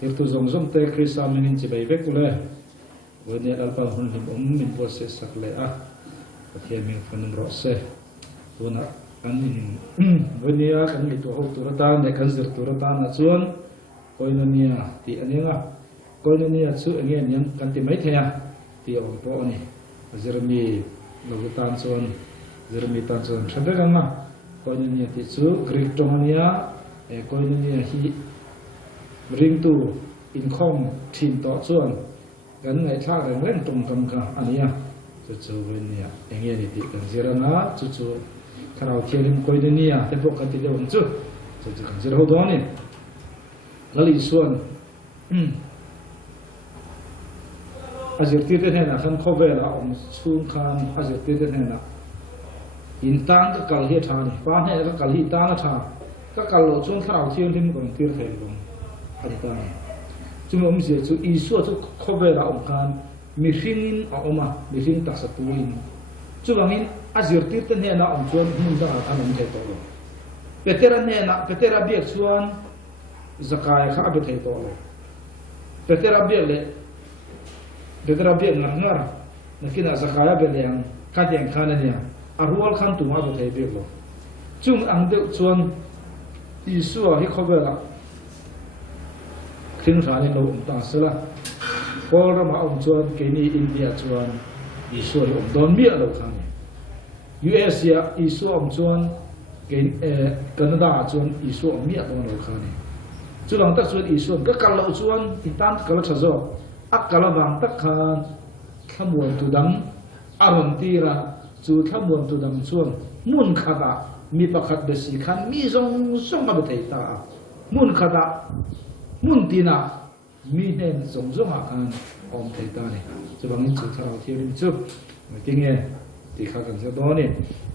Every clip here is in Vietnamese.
tir tu zong zong te krisa minin chi bai vek ule wene alpa hun lim min po se sak le a pathian min fanun ro se tuna anin wene a kan mi to ho tu rata ne kan zir tu rata na chuan koina nia ti aninga koina nia chu angen niam kan ti mai thaya ti om po ni zirmi logutan chuan zirmi tan chuan thade ranga koina nia ti chu grik tongania e koina nia hi ring tu in khom thin to chuan kan ngai thak reng reng tung tam ka ania chu chu wenia enge ni ti kan ziranga chu chu tharau thialim koina nia te pok ka ti deuh chu chu chu kan zir ho do ni lali suan azir ti te na khan khovela om chung khan azir ti te na in tang ka kal hi tha ni pa ne ka kal hi ta na tha ka kal lo chung tharau thialim kon tir thei long ani ta chúng ông sẽ chú ý số chú khó về là ông can mi phim ở ông mà mi phim tác sát tuin chú bằng in azir tiếp tên hè là ông chuan mình ra anh ông thấy to rồi veteran hè là veteran biết chuan zakai khác biết thấy to rồi veteran biết lệ veteran biết ngang ngar nên là zakai biết yang cắt yang khan này arwal khan tu mà biết thấy biết rồi chúng anh được chuan ý số hi khó về là khinh ra nên ông ta sẽ là có ra mà ông chuan cái này India chuan isu ông đón miệng đâu khang US ya isu ông chuan cái Canada chuan isu ông miệng đâu khang chú lòng tất chuan isu các căn lậu chuan thì tan cả lậu sao ác cả lậu vàng tất khan tham buồn tu đắng aron ti ra chú tham buồn tu đắng chuan mun khada mi pakhat besi khan mi zong zong ma bethei ta mun khada mun tina mi nen zong zong akan om thei ta ni chu bangin chu tharau thiarin chu ti nge ti kha kan se do ni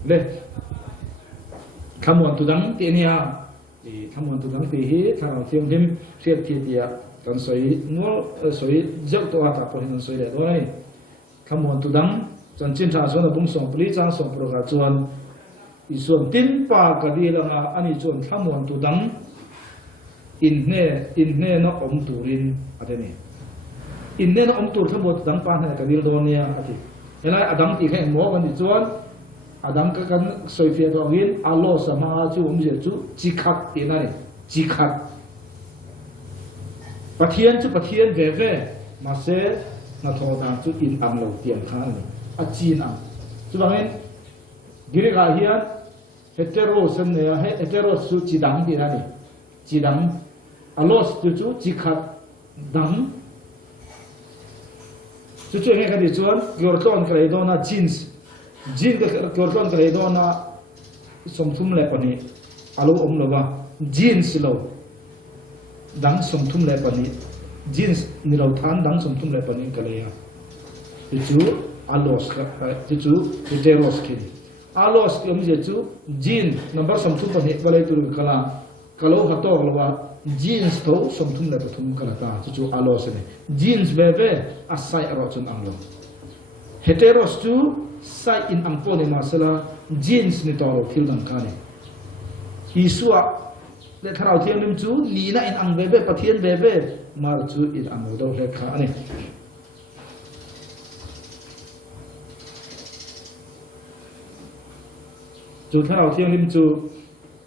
le khamon tu dang ti nia ti khamon tu dang ti hi tharau thiam him riat thi tia kan soi ngol soi jok to ata po hin soi le do ni khamon tu dang chan chin tha so na bung song pli chang song pro ga chuan isuam tin pa ka di langa ani chuan khamon tu dang in ne nó om turin adeni in ne nó om tur thabo dang pa na ka dil do nia ati helai adam ti khe mo kan di chuan adam ka kan soi fia do win alo sama chu om je chu chikhat inai chikhat pathian ve ve ma se na tho dang chu in am lo tiam kha ni a chin am chu bangin giri ga hian hetero sem ne hetero su chi dang di na ni chi dang alos chú chỉ khát đắng chú nghe cái gì chuan Gordon cái đó na jeans cái Gordon cái đó na song thum lệ pani alo om lo ba jeans lo đắng song thum lệ pani jeans ni lo than đắng song thum lệ pani cái này chú alos chú heteros kid alos cái ông gì chú jean number song thum pani cái này tu cái là kalau hato lo ba jeans to som thum le thum kala ta chu alo se ne jeans bebe asai aro chun anglo heteros chu sai in ampo ne masala jeans ni to thil dang khane isua le tharau thiam lim chu ni na in ang bebe pathian bebe mar chu in ang do le kha ani chu tharau thiam lim chu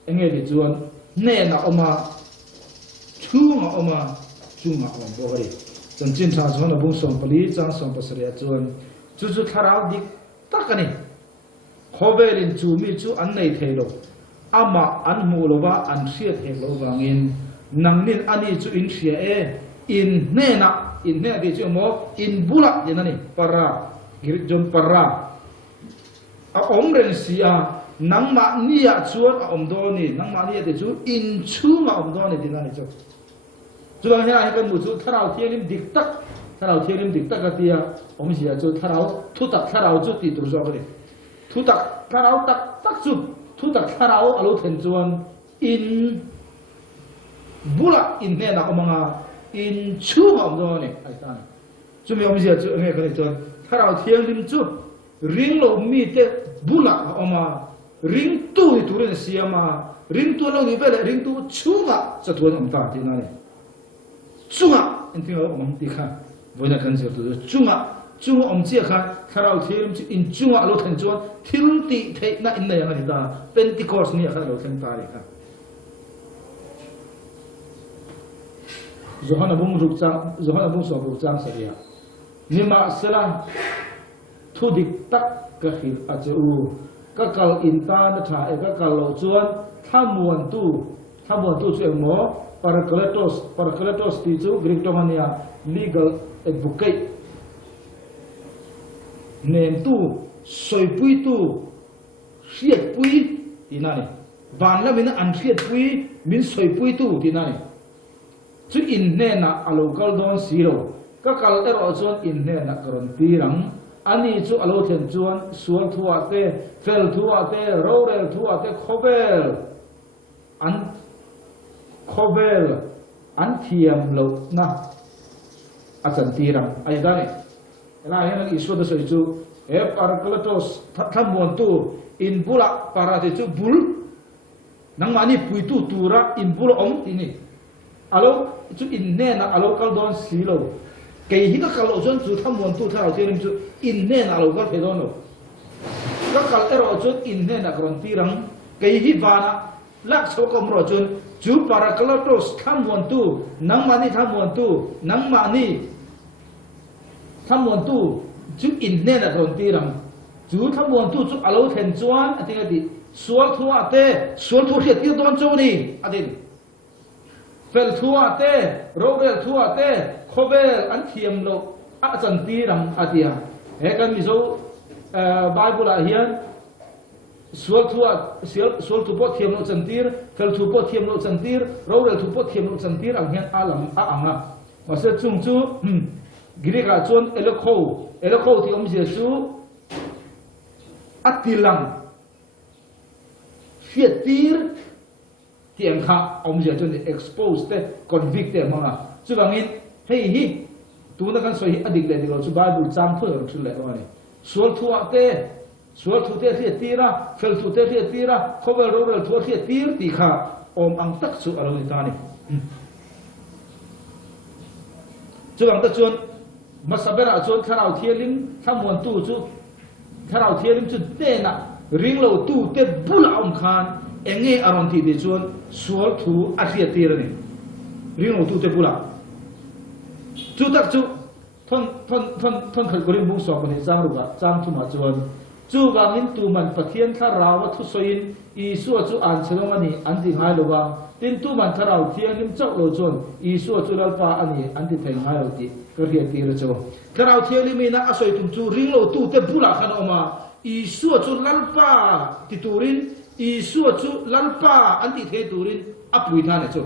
enge bi chuan ne na oma chung oma chung om bo ri chan chin tha chon bung som pali chang som pasria chuan chu chu tharau dik takani khovelin chu mi chu an nei theilo ama an mu lo ba an hriat he lo wangin nangnin ani chu in hria e in ne bi chu mo in bula yenani para girit jon para a om ren sia nangma nia chuan a om do ni nangma nia te chu in chunga om do ni dinani chu chuan hian kan mu chu tharau thialim dik tak ka tia om sia chu tharau thu tak tharau chu ti tur zo ri thu tak tharau tak chu thu tak tharau alo then chuan in bula in ne na omanga in chunga om do ni ai ta chu mi om sia chu nge kan chuan tharau thialim chu ring lo mi te bula oma ring tu turin siama ring tu lo ni vele ring tu chunga sa tuan om ta ti na ni chunga in thing om ti kha voina kan se tu chunga om chia kha tharau thiam chu in chunga lo than chuan thil ti thei na in nei ani da Pentecost ni kha lo than ta ri kha Johanna bung so ruk chang saria nima sela thu dik tak ka khil a chu ka kal in ta na tha e ka kal lo chuan thamuan tu chu mo parakletos ti chu Greek tonania legal advocate nen tu soipui tu hriat pui tinani van la min an hriat pui min soipui tu tinani chu in ne na alokal don siro ka kal ero chuan in ne na karon tirang ani chu alo then chuan sual thua te fel thua te rorel thua te khovel an thiam lo na achan tirang ai dai la hian isu da soi chu e parakletos thamon tu in bula parate chu bul nang mani pui tu tura in bul om tini alo chu in ne na alo kal don silo kei hi ka kal zon chu thamon tu thao thiam chu in ne na alo kal phedono ka kal ero chu in ne na kron tirang kei hi bana lak so kom ro chun chu parakletos thamon tu nang mani thamon tu chu in ne na kron tirang chu thamon tu chu alo then chuan atinga di sual thu hriat tir don chu ni adin fel thua te rorel thua te khovel an thiam lo a chan tirang atia he kan mi zo bible a hian sual thu po thiam lo chan tir fel thu po thiam lo chan tir rorel thu po thiam lo chan tir ang hian alam a anga mase chung chu Greeka chuan elokho ti om jesu atilang hriat tir tiang kha om je chun expose te convict te manga chu bangin hei hi tu na kan soi adik le dilo chu bible chang thu ro thul le ani sual thu te hriat tira fel thu te hriat tira khovel rorel thu hriat tir ti kha om ang tak chu alo ni ta ni chu bang ta chun masabera chun tharau thielim thamon tu chu tharau thielim chu te na ringlo tu te bula om khan enge aron ti de chuan sual thu a hriat tir ni ringlo tu te bula chu tak chu thon khal gorin bung so ni chang ru ga chang thu ma chuan chu wangin tu man pathian tharawa thu soin isu chu an chelong ani an ti ngai lo wa tin tu man tharau thianim chok lo chuan isu chu lalpa ani an ti thei ngai lo ti ka hriat tir chu tharau thialimi na asoi tum chu ringlo tu te bula khan oma isu chu lalpa ti turin isu chu lalpa an ti the turin apui thane chu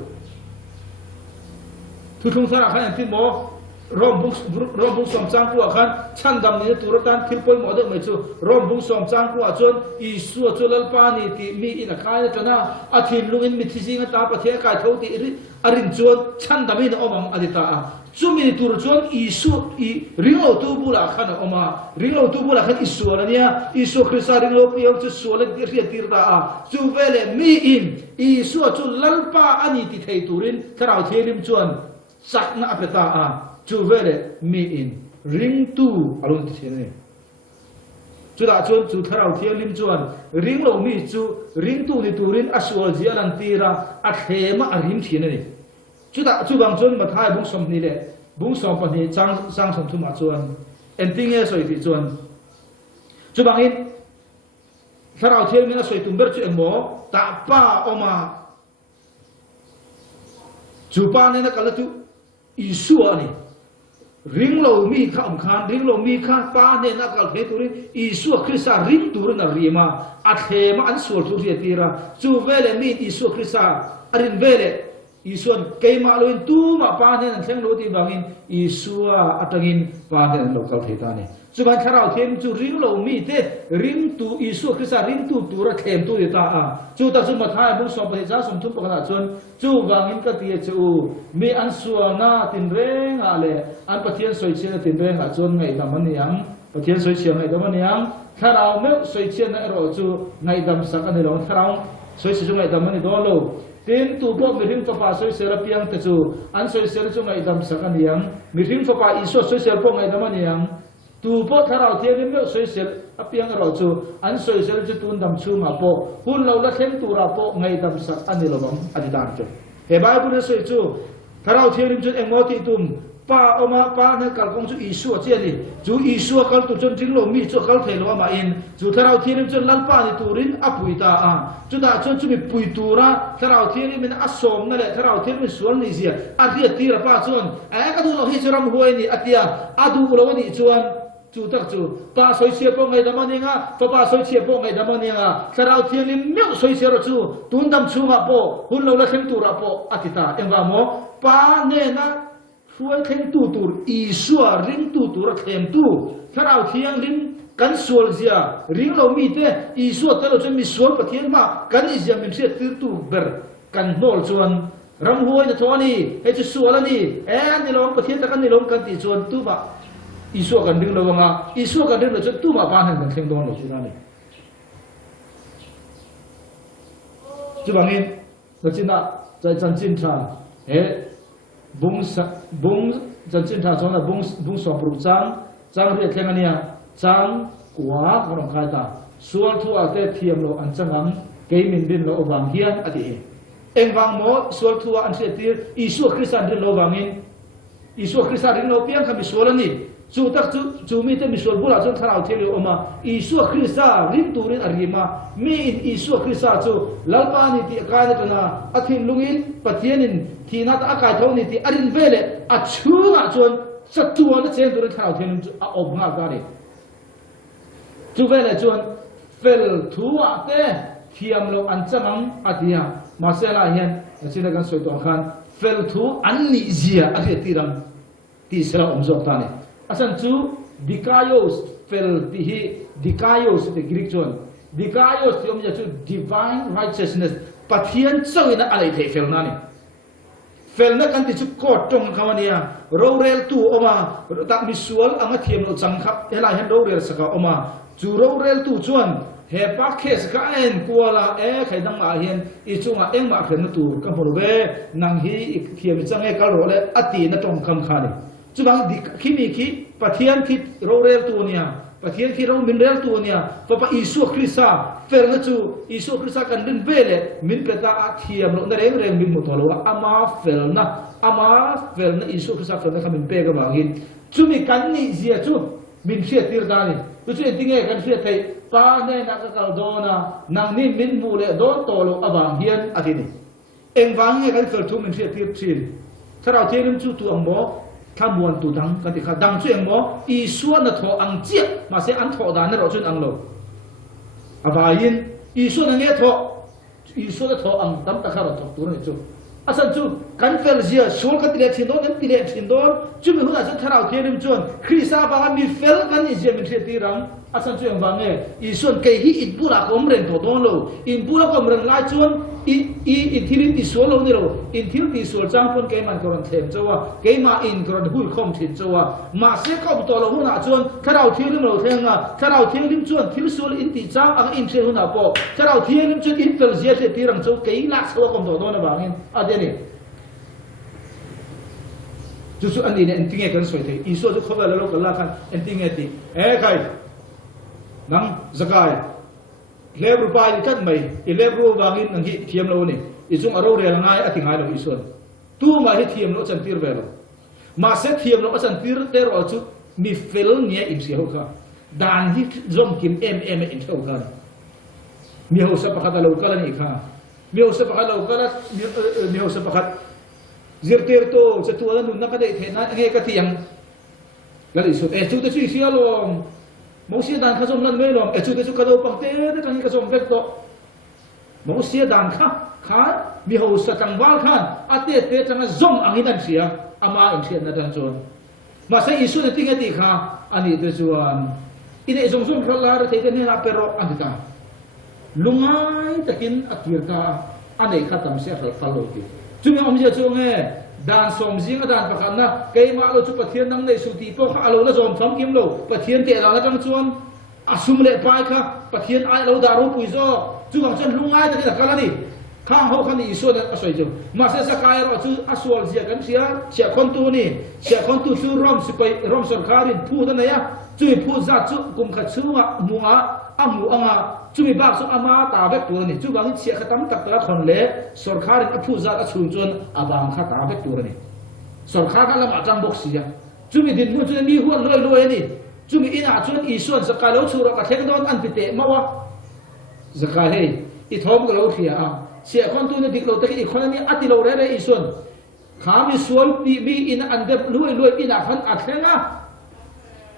thu thung sara khan ti mo rom bung som chang ku khan chandam ni turatan thilpol mo de me chu rom bung som chang ku chon isu chu lalpa ni ti mi in a khai chana a thin lungin mi thising ta pa the ka tho ti arin chon chandam ni omam adita a chumi tur chon isu I ringlo tu bula khan oma ringlo tu bula khan isu ania isu krista ringlo pi chu suale ri tirda a chu vele mi in isu chu lalpa ani ti thei turin tharau thelim chuan sak na apeta a chu vele mi in ring tu alun ti thene chu da chon chu tharau thelim chuan ringlo mi chu ring tu ni turin asual jialan tira a thema a rim thine ni chu bang chon ma thai bung som ni le bung som pa ni chang som thu ma chuan ending e soi ti chuan chu bang in tharau thiam mina soi tumber chu emo ta pa oma chu pa ne na kalatu isu ani ringlo mi khan ringlo mi khan pa ne na kal the turin isu krista ring tur na rima a thema an sur thu ri tira chu vele mi isu krista arin vele isuan keima loin tu ma pa ne an thleng lo ti bangin isua atangin pa ne local theta ne chuban tharau them chu ring lo mi te ring tu isu krista ring tu tura them tu ta a chu ta chu ma thai bu so pa ja som thum pa na chun chu bangin ka ti chu mi an suwa na tin reng a le an pathian soi chen tin reng a chun ngai da man yang pathian soi chen ngai da man yang tharau me soi chen na ro chu ngai dam sak ani lo tharau soi chu ngai da man do lo tin tu po mi ring papa soi sel piang te chu an soi sel chu ngai dam sakan yang mi ring papa iso soi sel po ngai dam yang tu po tharau thiam lim lo soi sel apiang ro chu an soi sel chu tun dam chu ma po hun lo la thleng tu ra po ngai dam sak ani lo bang adi dan chu he bible soi chu tharau thiam lim chu engoti tum pa oma pa na kal kong chu isu che ni chu isu kal tu chon ting lo mi chu kal thei lo ma in chu tharau thiam chu lal pa ni turin apui ta a chu da chon chu mi pui tu ra tharau thiam min asom na le tharau thiam min sual ni zia a ria ti ra pa chon a ka du lo hi churam huai ni atia adu lo ni chuan chu tak chu pa soi che po ngai dam ni nga pa soi che po ngai dam ni nga tharau thiam min meu soi che ro chu tun dam chu ma po hun lo la khem tu ra po atita engwa mo pa ne na fuai khen tu tur isua ring tu tur khem tu tharau thiang ring kan sual zia ring lo mi te isua te lo chen mi sual pathian ma kan izia min se tir tu ber kan hol chuan ram huai na thoni he chu sual ani ni long pathian ta kan ni long kan ti chuan tu ba isua kan ring lo wanga isua kan ring lo chu tu ma pa han kan thleng don lo chu na ni chu bangin lo china chai chan chin tha bung chân chân thà cho là bung sọp rụt trang riết thêm anh em trang quá còn khai ta xuân thu ở tết thiềm lộ ăn trang ấm cái mình đến lộ vàng hiên ở địa em vàng mốt xuân thu ăn sẽ tiết Isu Christian đến lộ vàng in Isu Christian đến lộ piang kami xuân ni chú tak chú mi tên mi xuân bula trong thảo thiên liệu mà Isu Christian rim tu rin arima mi in Isu Christian chú lalpa ni ti kai na tuna athin lungin pathianin thì nó đã cài thâu này thì anh về lại chứa ngã chuồn sát chuồn nó trên tôi thảo thiên ổn ngã ra đi chú về lại chuồn phèn thú thế thiam lo ăn chăm ăn atia mà sẽ là hiện là xin được soi toàn khan phèn thú ăn nị zia atia tiram ti sẽ là omzok ta này asan chú dikaios phèn ti hi dikaios the Greek chuồn dikaios thì ông giờ chú divine righteousness pathian soi nó alai thế phèn na này fel na kan ti chu kot tong khawania rorel tu oma ta misual anga thiam lo changkhap hela hen rorel saka oma chu rorel tu chuan he pa khes ka en kuala khaidang ma hian I chunga engma khen tu ka horwe nang hi thiam change kal ro le ati na tong kham khani chu bang khimi khi pathian thi rorel tu nia pathian khi ro min rel tu nia pa Isu Christa fel na chu Isu Christa kan din vele min ka ta thiam lo na reng min mutolo ama fel na Isu Christa fel na khamin pe ga bangin chu mi kan ni zia chu min sia tir da ni chu tinge kan sia thai pa ne na ka kal dona nang ni min mu le don to lo awang hian atini eng wang nge kan fel thu min sia tir thin tharau thelim chu tu ang mo tham muan tu dang kan ti kha dang chu eng mo Isu na tho ang chia ma se an tho da na ro chun ang lo abayin Isu na nge tho Isu na tho ang tam ta kha ro tho tu ne chu asan chu kan fel zia sul ka tile thin don tile thin don chu mi huna chu tharau thelim chun Christa ba mi fel kan ni zia min the ti ram asan chu eng wang nge Isu ke hi in pura kom ren tho don lo in pura kom ren lai chun in thilin ti sual lo ni lo in thil ti sual chang pon ke man koran them chawa ke ma in koran hui khom thin chawa ma se ka to lo huna chuan tharau thilim lo thenga tharau thilim chuan thil sual in ti chang ang in se huna po tharau thilim chuan in fel zia se ti rang chaw ke la chawa kom to na bangin adeni chu an ni ne en tinge kan soi the Isu chu khoba lo ka la kan en tinge ti kai nang zakai lebru pai kan mai lebru wangin nang hi thiam lo ni izung aro rel ngai atingai lo Isu tu ma hi thiam lo chan tir ve lo ma se thiam lo chan tir te ro chu mi fel nia im si ho kha dan hi zom kim em in ho kha mi ho sa pakhat lo kala ni kha mi ho sa pakhat lo kala mi ho sa pakhat zirtir to sa tu ala nun na ka de the na nge ka thiang la Isu chu te chi sia lo mong siya dan ka som lan me lom chu te chu ka do pang te kan ka som vek to mong siya dan kha mi ho sa tang wal khan ate te chang zom ang hinan sia ama in sia na dan chon ma sa Isu na tinga ti kha ani te chuan ine zom zom khla te te ne na pero anita lungai takin atirta anei khatam sia khal lo ti chung om sia chung e dan som jing dan pakhan na ke ma lo chu pathian nang nei su ti po kha lo la zom tham kim lo pathian te la tang chuan asum le pai kha pathian ai lo da ro pui zo chu ang chen lungai ta ki kala ni khang ho khani isu na asoi jo ma se sakai ro chu aswal zia kan sia khon tu ni sia khon tu chu rom sipai rom sarkarin phu da na ya chui phu za chu kum kha chuwa muwa amu anga chumi bak so ama ta vek tu ni chu bang sia khatam tak ta khon le sarkarin a phu za a chun chun abang kha ta vek tu ni sarkar ka lama tang bok sia chumi din mu chu mi huan loi loi ni chumi ina chun isu sakai lo chu ro ka thek don an pite mawa zakai he I thom ko lo thia a sia khon tu ne dik lo te economy ati lo re re ison khami sual pi bi in an de lui in a khan a khenga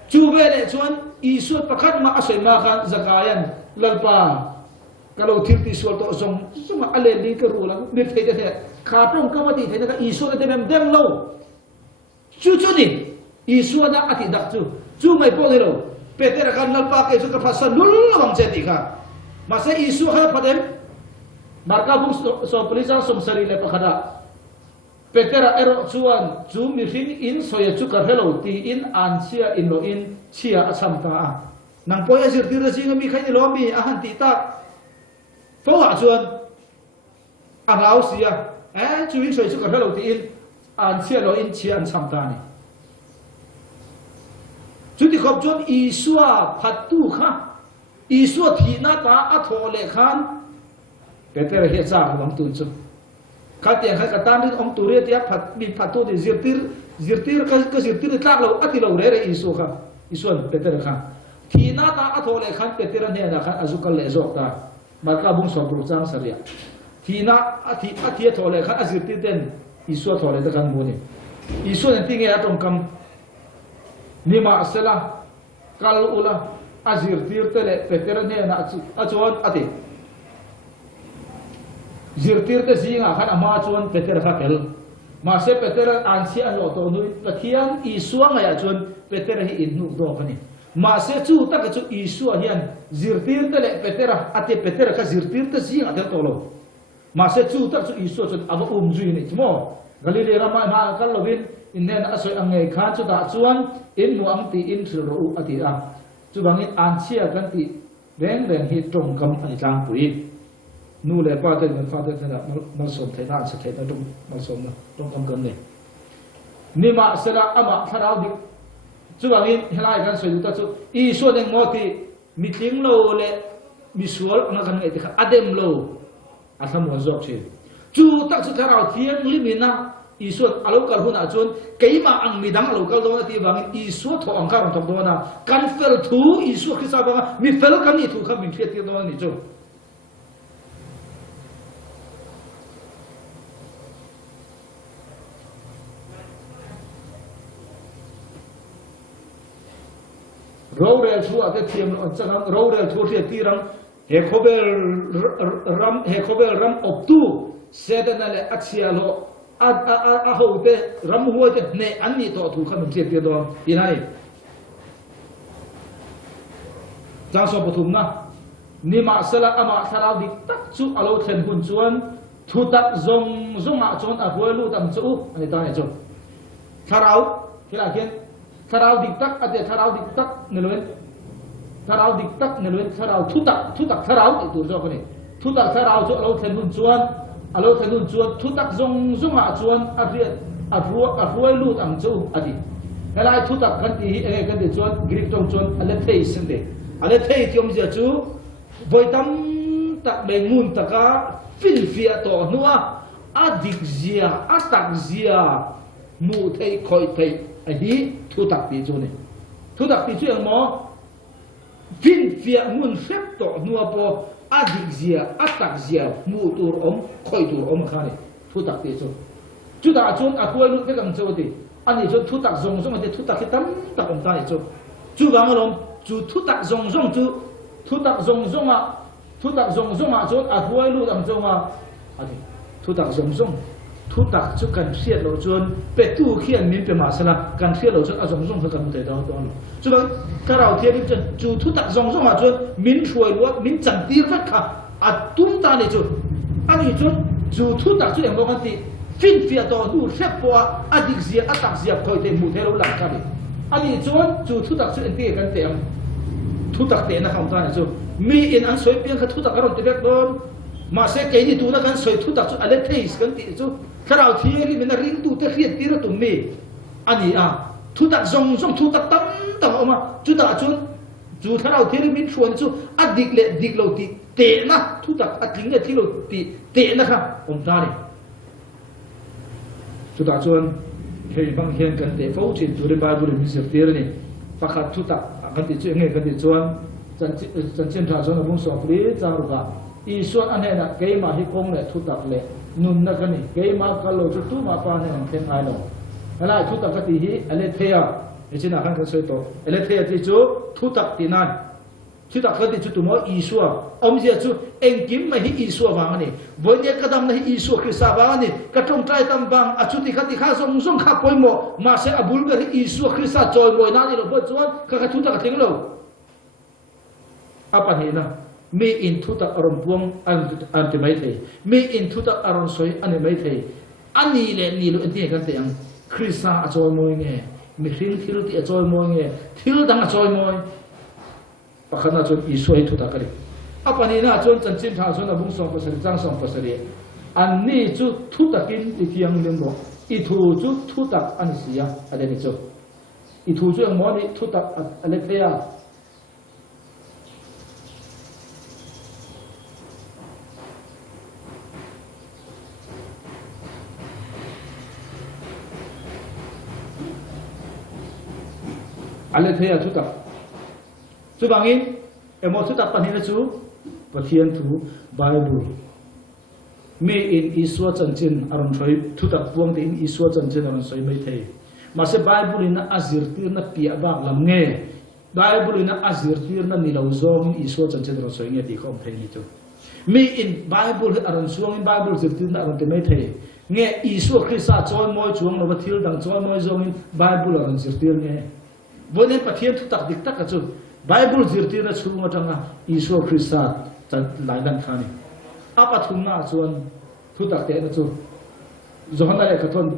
chu be le chuan isu pakhat ma asoi ma khan zakayan lalpa kalau thil ti sual to som suma ale li ka ru la mi thei de the kha tong ka ma ti thei na isu de mem dem lo chu ni isu da ati dak chu mai po le lo peter kan lalpa ke chu ka phasan lul wang che ti kha masa isu kha padem marka bung so polisa som sari le pakhada petera ero chuan chu mi ring in soya chu ka hello ti in an chia in lo in chia asam ta nang poya sir tir singa mi khai lo mi a han ti ta fo wa chuan angau sia chu in soya chu ka hello ti in an chia lo in chia an sam ta ni chu ti khop chuan isua phatu kha isua thi na ta a thole khan Peter he cha lam tu chu khatian kha katan ri om tu re tia phat bi phatu di zirtir ka zirtir tlak lo ati lo re isu kha isuan Peter kha thina ta athole khan Peter ne na kha azukal le zok ta marka bung so bru chang saria thina athi thole kha azirtir ten isu thole ta kan muni isu ne tinge atom kam nima asala kal ula azirtir tele Peter ne na achon ati zirtir te zinga khan ama chuan Peter kha kel ma se Peter an si an lo to nu pathian isuang ya chuan Peter hi in nu do pani ma se chu ta ka chu isu hian zirtir te le Peter ate Peter kha zirtir te zinga te to lo ma se chu ta chu isu chu ava zui ni mo galile rama ma kal lovin innen asoi angai khan chu da chuan in nu am ti in thil ro ati a chu bangin an sia kan ti reng hi tong kam ani tlang pui nu le pa te fa te na mal som the na se the na dum mal som na dum kam kan ne ni ma sala ama tharau dik chu bangin helai kan soi ta chu I so ne ngoti meeting lo le misual na kan ngai te kha adem lo atham wa zok che chu tak chu tharau thiang limina I so alo kal huna chun keima ang midang alo kal do na ti bangin I so tho ang karon thok do na kan fel thu I so khisa ba mi fel kan ni thu kha min thiet ti do ni chu Rowrel thu ate thiam on changam rowrel thu thia tirang he khobel ram optu sedana le achia lo a hote ram huate ne anni to thu khan thia ti do inai cha so pathum na nima sala ama tharau dik tak chu alo then hun chuan thu tak zong a chon a hualu tam chu ani ta ne chu tharau kila khen tharau dik tak ate tharau dik tak neloen tharau dik tak neloen tharau thu tak tharau ti tur jo ko ni thu tak tharau chu alo then hun chuan thu tak zong a chuan a ruai lut am chu ati helai thu tak kan ti hi kan ti chuan grik tong chuan ale thei sin de ale thei tiom zia chu voitam tak be ngun taka fil fia to nuwa adik zia atak zia mu thei khoi thei ahi thu tak ti chu ni thu tak ti chu ang mo fin fia mun phep to nuwa po adik zia atak zia mu tur om khoi tur om khani thu tak ti chu da chun a khoi lu te kam chu ti ani chu thu tak zong zong ate thu tak ki tam tak om ta ni chu bang alom chu thu tak zong zong chu thu tak zong zong a chu a khoi lu am zong a ati thu tak zong zong thu tak chu kan siat lo chuan pe tu khian min pe ma sala kan siat lo chu a zong zong kan mu te do lo chu bang karau thiam chu chu thu tak zong zong a chuan min thuai lo min chan tir vat kha a tum ta ni chu ani chu thu tak chu em lo kan ti fin fia to nu rep po a dik zia atak zia khoi te mu the lo lang ka ni ani chuan chu thu tak chu en ti kan te am thu tak te na kham ta ni chu mi in an soi piang kha thu tak ron ti vek don mà sẽ cái gì tu nó cần soi thu đặc chú ale thấy cần tí chú cái nào thì đi mình là riêng tu te khiết tí ra tụm mì anh ấy thu đặc zong thu đặc tâm mà chú ta chú cái nào thì mình xuân chú địch lâu tí tệ na thu đặc lính cái thì lâu tí tệ na ha ông ta đi chú ta chuan khi bằng hiền cần tệ phẫu chuyện chú đi bài chú đi mình sẽ tiền này phát khát thu đặc cần tệ chuyện nghe cần tệ chuan chân chân thà chuan là bung sọp lý cha rồi cả ý xuân anh em là cái mà hi công lại thu đặc lệ nun na cái này cái mà cái lô chú tu mà pa này làm thêm ai đâu cái này thu đặc cái gì hi anh thấy à cái chuyện nào khác cái soi to anh thấy thì chú thu đặc thì này chú đặc cái thì chú tụi nó ý xuân ông gì chú anh kiếm mà hi ý xuân vàng này với những cái đam này ý xuân khi sao vàng này cái trong trái tâm vàng chú thì cái khác xong khác coi mà sẽ abul cái ý xuân khi sao chơi mồi nào đi rồi với chú cái thu đặc tiếng đâu apa ni na mi in thu tak aron puang an te mai thei mi in thu tak aron soi an mai thei ani le ni lo enti kan te ang krista a choi moi nge mi thil ti a choi moi nge thil dang a choi moi pakhana chon i soi thu tak kari apa ni na chon chan chin tha chon abung song pasari chang song pasari an ni chu thu takin ti thiang lem ro i thu chu thu tak an sia ade ni chu i thu chu ang mo ni thu tak ale thea ale thea thu tak chu bangin emo thu tak panin chu pathian thu bible me in iswa chanchin aron thoi thu tak puang te in iswa chanchin aron soi mai thei ma se bible in azir tir na pia bak lam nge bible in azir tir na ni lo zong in iswa chanchin aron soi nge ti khom thei ni chu me in bible aron suang in bible zir tir na aron te mai thei nge iswa krista choi moi chuang no bathil dang choi moi zong in bible aron zir tir nge với nên pathian thu tak dik tak achu bible zirti na chunga tanga isu krista chan lai dan khani apa thumna chuan thu tak te na chu zohana le kathon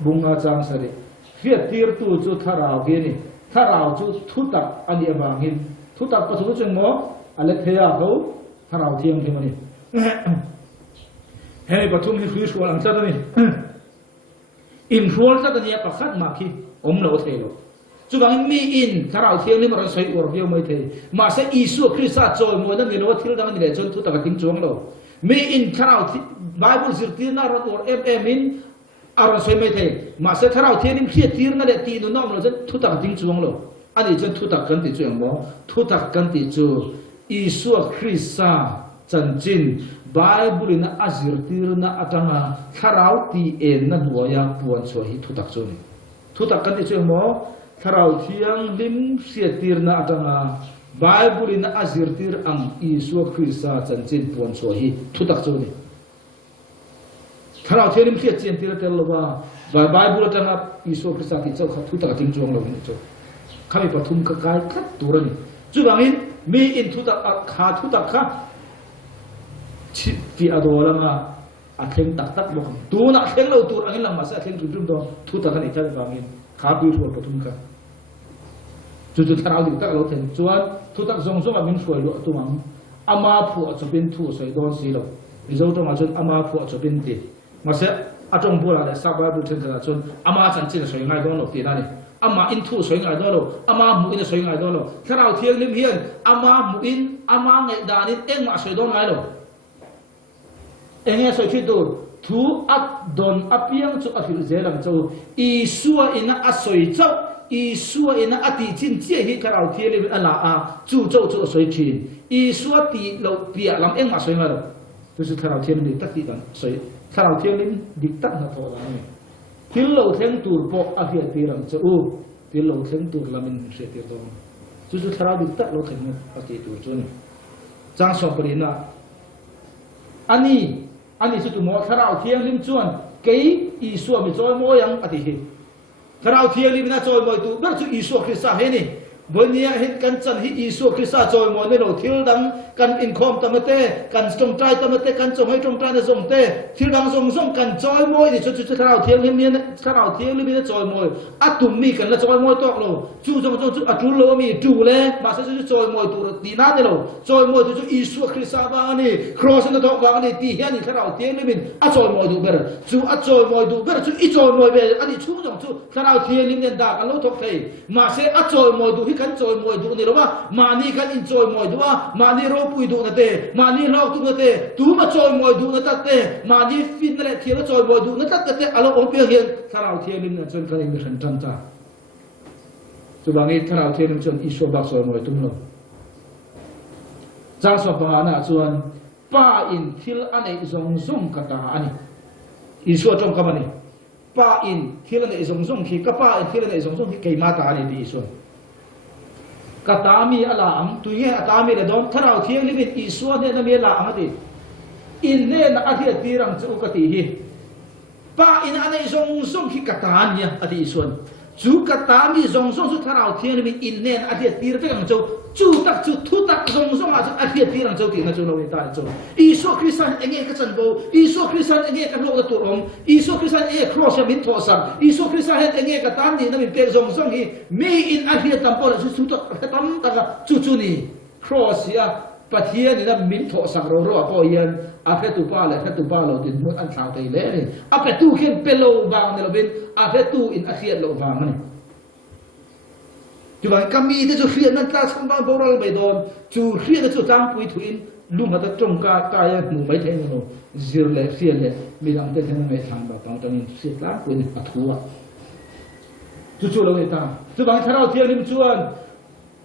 bunga chang sari fiat tir tu chu tharau ge ni tharau chu thu tak ani awangin thu tak pathu chu mo ale theya ho tharau thiang themani hei pathum hi hui shwal ang cha ni in shwal cha ni pa khat ma khi om lo thelo chú bằng mi in thà rào thiêng lên mà nó xoay uổng phiêu mới thế mà sẽ Isu Christa rồi mỗi lần người nó thiếu đang để cho thu tập tiếng chuông rồi mi in thà rào Bible dịch tiếng nào rồi em in à xoay mới thế mà sẽ thà rào thiêng khi tiếng nó để tin nó nằm rồi thu tập tiếng chuông rồi anh ấy chân thu tập cần tiếng chuông mà thu tập cần tiếng chuông Isu Christa chân chính Bible na azir tiếng na atanga thà rào tiếng na đuôi ya buồn xoay thu tập chuông thu tập cần tiếng chuông mà tharau thiang lim sia tir na atanga bible in azir tir ang Isu Christa chanchin pon so hi thutak chu ni tharau thiang lim sia chen tir tel ba bible atanga Isu Christa ti chau kha thutak ting chuang lo ni chu khami pathum ka kai khat turani chu bangin mi in thutak kha chi fi adolanga atheng tak tak lo tu na atheng lo tur angin lang ma sa atheng tu do thutak ani ta bangin khá quy thuộc của chúng ta, chú thảo thì các lỗ thành chuan thu tác dòng số mà mình soi lỗ tu mang, ama phụ cho bên thu soi đón xí lỗ, ví dụ trong mà chuan ama phụ cho bên tiền, mà sẽ trong bộ là sao bài bút trên là chuan ama chân chỉ là soi ngay đón lỗ tiền này, ama in thu soi ngay đón lỗ, ama mu in soi ngay đón lỗ, thảo thiêng liêm hiền, ama mu in ama ngay đàn in em mà soi đón ngay lỗ, em nghe soi chuyện đồ thu áp don apiang chu athil zelang chu Isua ina asoi chau Isua ina ati chin chia hi karau thieli ala a chu soi chin Isua ti lo pia lam eng ma soi ma lo tu su karau thieli ni tak ti dan soi karau thieli dik tak na tho la ni til lo theng tur po a hi ti ram chu til lo theng tur lamin se ti do tu su karau dik tak lo theng a ti tur chu ni chang so prina ani su tu mo tharau thiang lim chuan cái Isu mi choi mo yang ati hi tharau thiang lim na choi moi tu ber chu Isu Christa he ni วันนี้เห็นกันจันฮิอิสุคริสต์จอยมวยในโลกที่ดังกันอินคอมตามเตะกันจงใจตามเตะกันจงให้จงใจในจงเตะที่ดังทรงกันจอยมวยที่ชุดเราเที่ยวเมียนถ้าเราเที่ยวหรือมีจอยมวยอัตุมีกันแล้วจอยมวยตกโลจู่อัตุโลมีจู่เลยมาเสียจอยมวยตัวดีน่าในโลจอยมวยจู่อิสุคริสต์บางนี่ครอสในท้องบางนี่ที่เฮียนี่ถ้าเราเที่ยวหรือมีอัจอยมวยดูเบอร์จู่อัจอยมวยดูเบอร์จู่อิจอยมวยเบอร์อันนี้จู่ถ้าเราเที่ยวหรือมีด่ากันแล้วทุกทีมาเสียอัจอยมวยดูที่กันจอยมวยดูนี่หรอว่ามานี่กันอินจอยมวยดูว่ามานี่รบปุยดูนั่นเตะมานี่ลอกดูนั่นเตะดูมาจอยมวยดูนั่นเตะมานี่ฟินนั่นแหละเที่ยวจอยมวยดูนั่นเตะอะไรองค์เพียงเห็นถ้าเราเที่ยวลิมนั่นจนกันเองมีขันจันจ้าสุบางทีถ้าเราเที่ยวลิมจนอิสวบักจอยมวยตุ้มลงจ้าสอบมาหน้าส่วนป้าอินทิลอันนี้ซงกตาอันนี้อิสวจงกำมันนี่ป้าอินทิลอันนี้ซงขี้กับป้าอินทิลอันนี้ซงขี้เกี่ยมาตาอันนี้ดีส่วนกตามีอะไรอังตัวเงี้ยตามีเรื่องถ้าเราเที่ยวลิมิตอิสวเนี่ยนั่นมีอะไรอังดิอินเนี่ยนักที่ตีรังจะอุกติฮีป้าอินอันนี้ซงขี้กตาเนี่ยอดีส่วนจูกตามีซงสุดถ้าเราเที่ยวลิมิตอินเนี่ยอดีตีรังจะจูตักจูทุตักซงอาจจะอดีตีรังจะตีนั่นจะเราเวตาจะอิสวคริสต์เองก็จันโบอิสวคริสต์เองก็โลกตัวรมอิสวคริสต์เองครอสมินทอสังอิสวคริสต์เองก็ตามนี่นั่นเป็นซงฮีมีอินอดีตัมปอลจุตักตั้มตักจูนี่ครอสยาปะเทียนี่นั่นมินทอสังโรโรปอยันอาเพตุปาเลยเพตุปาเราติดมุดอันข่าวไปเลยนี่อาเพตุเข้มเปโลบางเนี่ยเราเป็นอาเพตุอินอาเซียนเราบางนี่จุบันก็มีที่จะเรียนนั่นตาช่างบ้านโบราณไปโดนจูเรียนที่จะจ้างปุยถุยลุงเขาจะจงกายหมู่ไม่เท่งโน่เสียเลยเสียเลยมีหลังเต้นไม่ทางแบบตอนนี้เสียล้างปุยอัดหัวจู่เราเลยตาจุบันถ้าเราเที่ยวริมชวน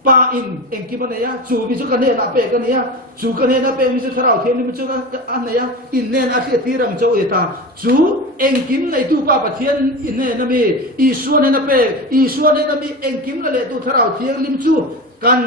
ป้าอินเองกิมันเนี่ยจู่มีจุกันเนี่ยนับเป็กันเนี่ยจู่กันเนี่ยนับเป็มีจุถ้าเราเที่ยวริมชวนอันเนี่ยอินเนี่ยอาเซียตีรังเจ้าเอตาจู่เองกิมในตู้ป้าปะเทียนอินเนี่ยนั่นมีอีส่วนเนี่ยนับเป็อีส่วนเนี่ยนั่นมีเองกิมนั่นแหละตู้ถ้าเราเที่ยวริมชวนกัน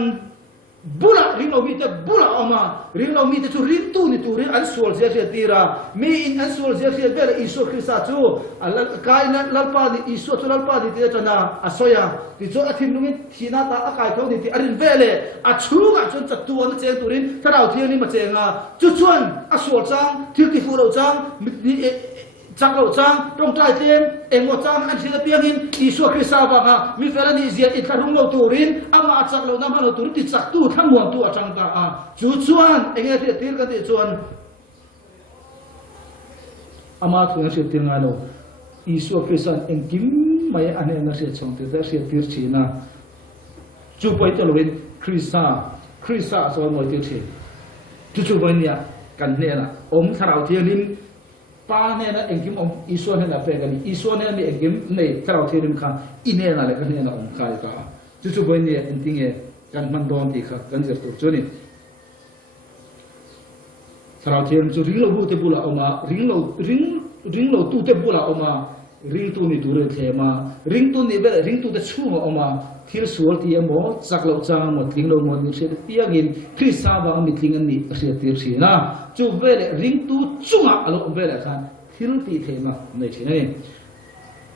บุระริงเรามีแต่บุระออกมาริงเรามีแต่จู่ริงตู้นี่ตู้ริงอันส่วนเสียตีระมีอินอันส่วนเสียเบลอีส่วนคริสต์จู่อัลกายนั่นลัลปาดิอีส่วนลัลปาดิที่จะน่าอสอยาที่จู่อาทิตย์นึงที่น่าตาอากายเขาที่อรินเบลอาชูกจนจัดตัวนั่นเจงตู้ริงถ้าเราเที่ยวนี่มาเจงอ่ะจู่ชวนอส่วนจังที่ที่ฟูเราจังนี่จักเราจังตรงใจเตียนเอ็งว่าจังอันที่เราเพียงอินอิสุคริสต์บังอ่ะมีเฟรนี่เสียอิทารุงเราตูรินอามาจักเราน้ำมันเราตูรินที่จักตู้ทั้งมวลตัวจังตาอ่ะจู่ชวนเอ็งที่ตีกันที่ชวนอามาถึงเสียตีงานเราอิสุคริสต์เอ็งกิมไม่อันนี้น่าเสียชงที่แต่เสียตีชีนะจู่ไปตลอดคริสต์สอนมวยตีชีจู่ไปเนี่ยกันเนี่ยนะถ้าเราเที่ยวลิมป้าเนี่ยนะเองกิมอีส่วนเนี่ยนะเป็นกันอีส่วนเนี่ยมีเองกิมในถ้าเราเที่ยวริมข้างอินเนี่ยนะเลยกันเนี่ยนะขายก็จู่ๆไปเนี่ยเองทิ้งกันมันโดนตีค่ะกันเสียตัวจุนี่ถ้าเราเที่ยวจู่ริงเราบูเตบุละออกมาริงเราตู้เตบุละออกมาริงตู้นี่ตู้เรือเทมาริงตู้นี่เบลริงตู้เตชูมาออกมาที่สวนที่ยังหมดสักเราจางหมดทิ้งเราหมดนี่เสียที่ยังกินคริสต์บางมีทิ้งอันนี้เสียที่สีนะจู่เบลริงตู้จุ่มอะไรเบลกันที่รู้ที่เทมาในที่นี้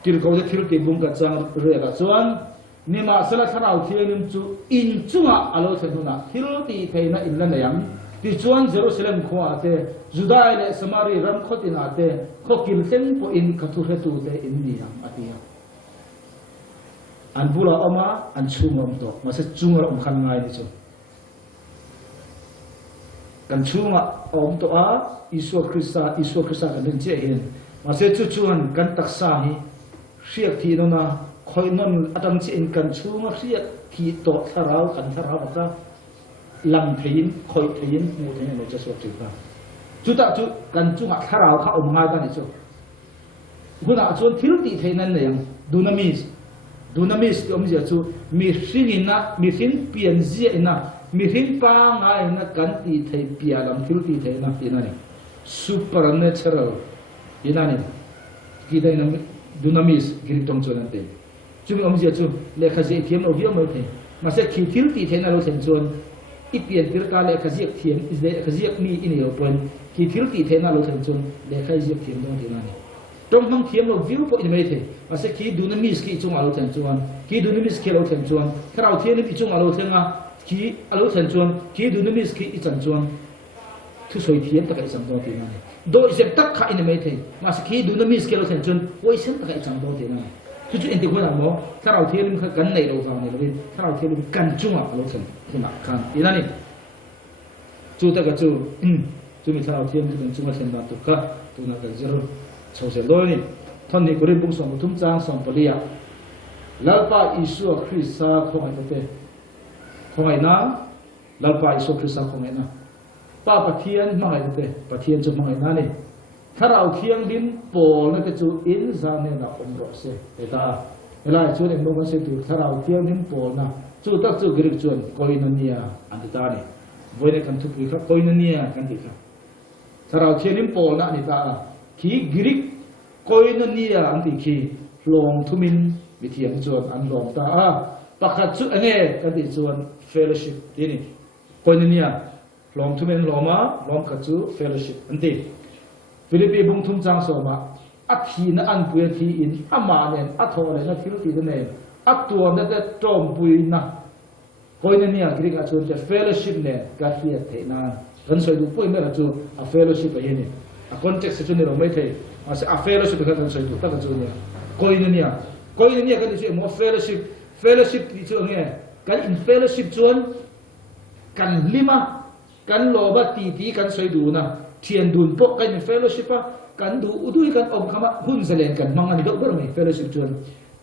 ที่เขาจะที่รู้ที่บุ้งกัดจางเรือกัดจวนนี่มาสลัดเราเที่ยวนิ่มจู่อินจุ่มอะไรเสร็จนะที่รู้ที่เทมาอินแล้วเนี่ยที่จวนเยรูซาเล็มขวาเตจุดาอิเลสมารีรัมขตินาเตขกิลเซนปอินขัตุเรตูเตอินเดียอติยาอันบุระออกมาอันชุ่มอมโตมาเสจุงเราขันง่ายดิจ้ะกันชุ่มอมโตอาอิสุคริสต์กันเป็นเจ้าเห็นมาเสจุจวนกันตักษาหิเรียกที่นั่นนะคอยนนอาจารย์เจนกันชุ่มเรียกที่โตทาราวกันทาราวก็ลำทีนคอยทีนมูทีนเราจะสวดจุดกันจุดต่จุดกันจุงทาราวเขาอมง่ายกันดิจ้ะคุณอาจารย์ที่รู้ที่เทนั่นเนี่ยดูนามิสที่อมเจ้าจูมีสิ่งนั้นมีสิ่งเปลี่ยนเสียนะมีสิ่งปังไงนะกันตีไทยเปลี่ยนลำที่รู้ที่ไทยนะที่นั่นเอง supernatural ที่นั่นเองกี่ได้นะดูนามิสกิริตงโจนันเองจุดอมเจ้าจูเลขาเจียเทียมเราเบี้ยไม่เท่มาเสียคิดที่รู้ที่ไทยนั่นเราเห็นจวนอีเปลี่ยนที่การเลขาเจียเทียมเลขาเจียมีอินเดียเป็นคิดที่รู้ที่ไทยนั่นเราเห็นจวนเลขาเจียเทียมตรงที่นั่นเอง ตรงห้องเทียมเราวิวพวกอินไม่เทมาสักขีดูนั่นมีสกีจงอารุเทนจวนขีดูนั่นมีสกีเราเทนจวนถ้าเราเทียนนี่จงอารุเทนอ่ะขีอารุเทนจวนขีดูนั่นมีสกีอีจันจวนทุกส่วนเทียมตะกันสังโดตีนั่นโดยเสพตักขาอินไม่เทมาสักขีดูนั่นมีสกีเราเทนจวนว่าเสพตะกันสังโดตีนั่นทุกจุดเอ็นติคนอ่ะมั้งถ้าเราเทียมกันในเราฟังเนี่ยเราเป็นถ้าเราเทียมกันจงอารุเทนคุณนักขันอีนั่นนี่จูตะกันจูมีถ้าเราเทียมที่เป็นจงอาเทนมาตุกะตุนักกันเจริญชาวเซโลนี่ท่านนี้ก็เรียนบุญสมทุมจางสมปริยาลัลปาอิสุคริสต์ของไอ้ตัวของไอ้น้าลัลปาอิสุคริสต์ของไอ้น้าป้าปะเทียนมาไอ้ตัวปะเทียนจะมาไอ้น้านี่ถ้าเราเทียงดินโปนั่นก็จะอินซาเนน่ะอมรสเอตาเวลาช่วยเอ็มลงมาเสด็จถ้าเราเทียงดินโปนะจู่ตักจู่กริบจวนคอยนันเนียอันตานี่วันนี้กันทุกปีครับคอยนันเนียกันดีครับถ้าเราเทียงดินโปนะนี่ตาขีกริกคอยนันเนียอันที่ขีลงทุมินวิธีอันจวนอันลงตาปากขัดจุอันนี้กันที่จวนเฟลชิพนี่คอยนันเนียลงทุมินลงมาลงขัดจุเฟลชิพอันที่ฟิลิปปินส์บุงทุมจางสมาอัฐินอันปุยทีอินอามาเนนอัฐโอเลนฟิลติเดเนนอัฐตัวนั่นจะจอมปุยนะคอยนันเนียกริกอาจวนจะเฟลชิพเนนกาเฟียเทนานกันสวยดูปุยไม่ละจูa fellowship ไปนี่a context จุดนี้เราไม่เท่มาสิa fellowship กันสวยดูตั้งจุดนี้คอยนันเนียกันที่มัว fellowship ที่จุดนี้กัน in fellowship จวนกันลิมากันโลบะตีกันสวยดูนะเทียนดูนพวกกัน in fellowship กันดูอุดุยกันอมคำว่าหุ่นเสลนกันมังอันนี้ก็เบอร์ไม่ fellowship จวน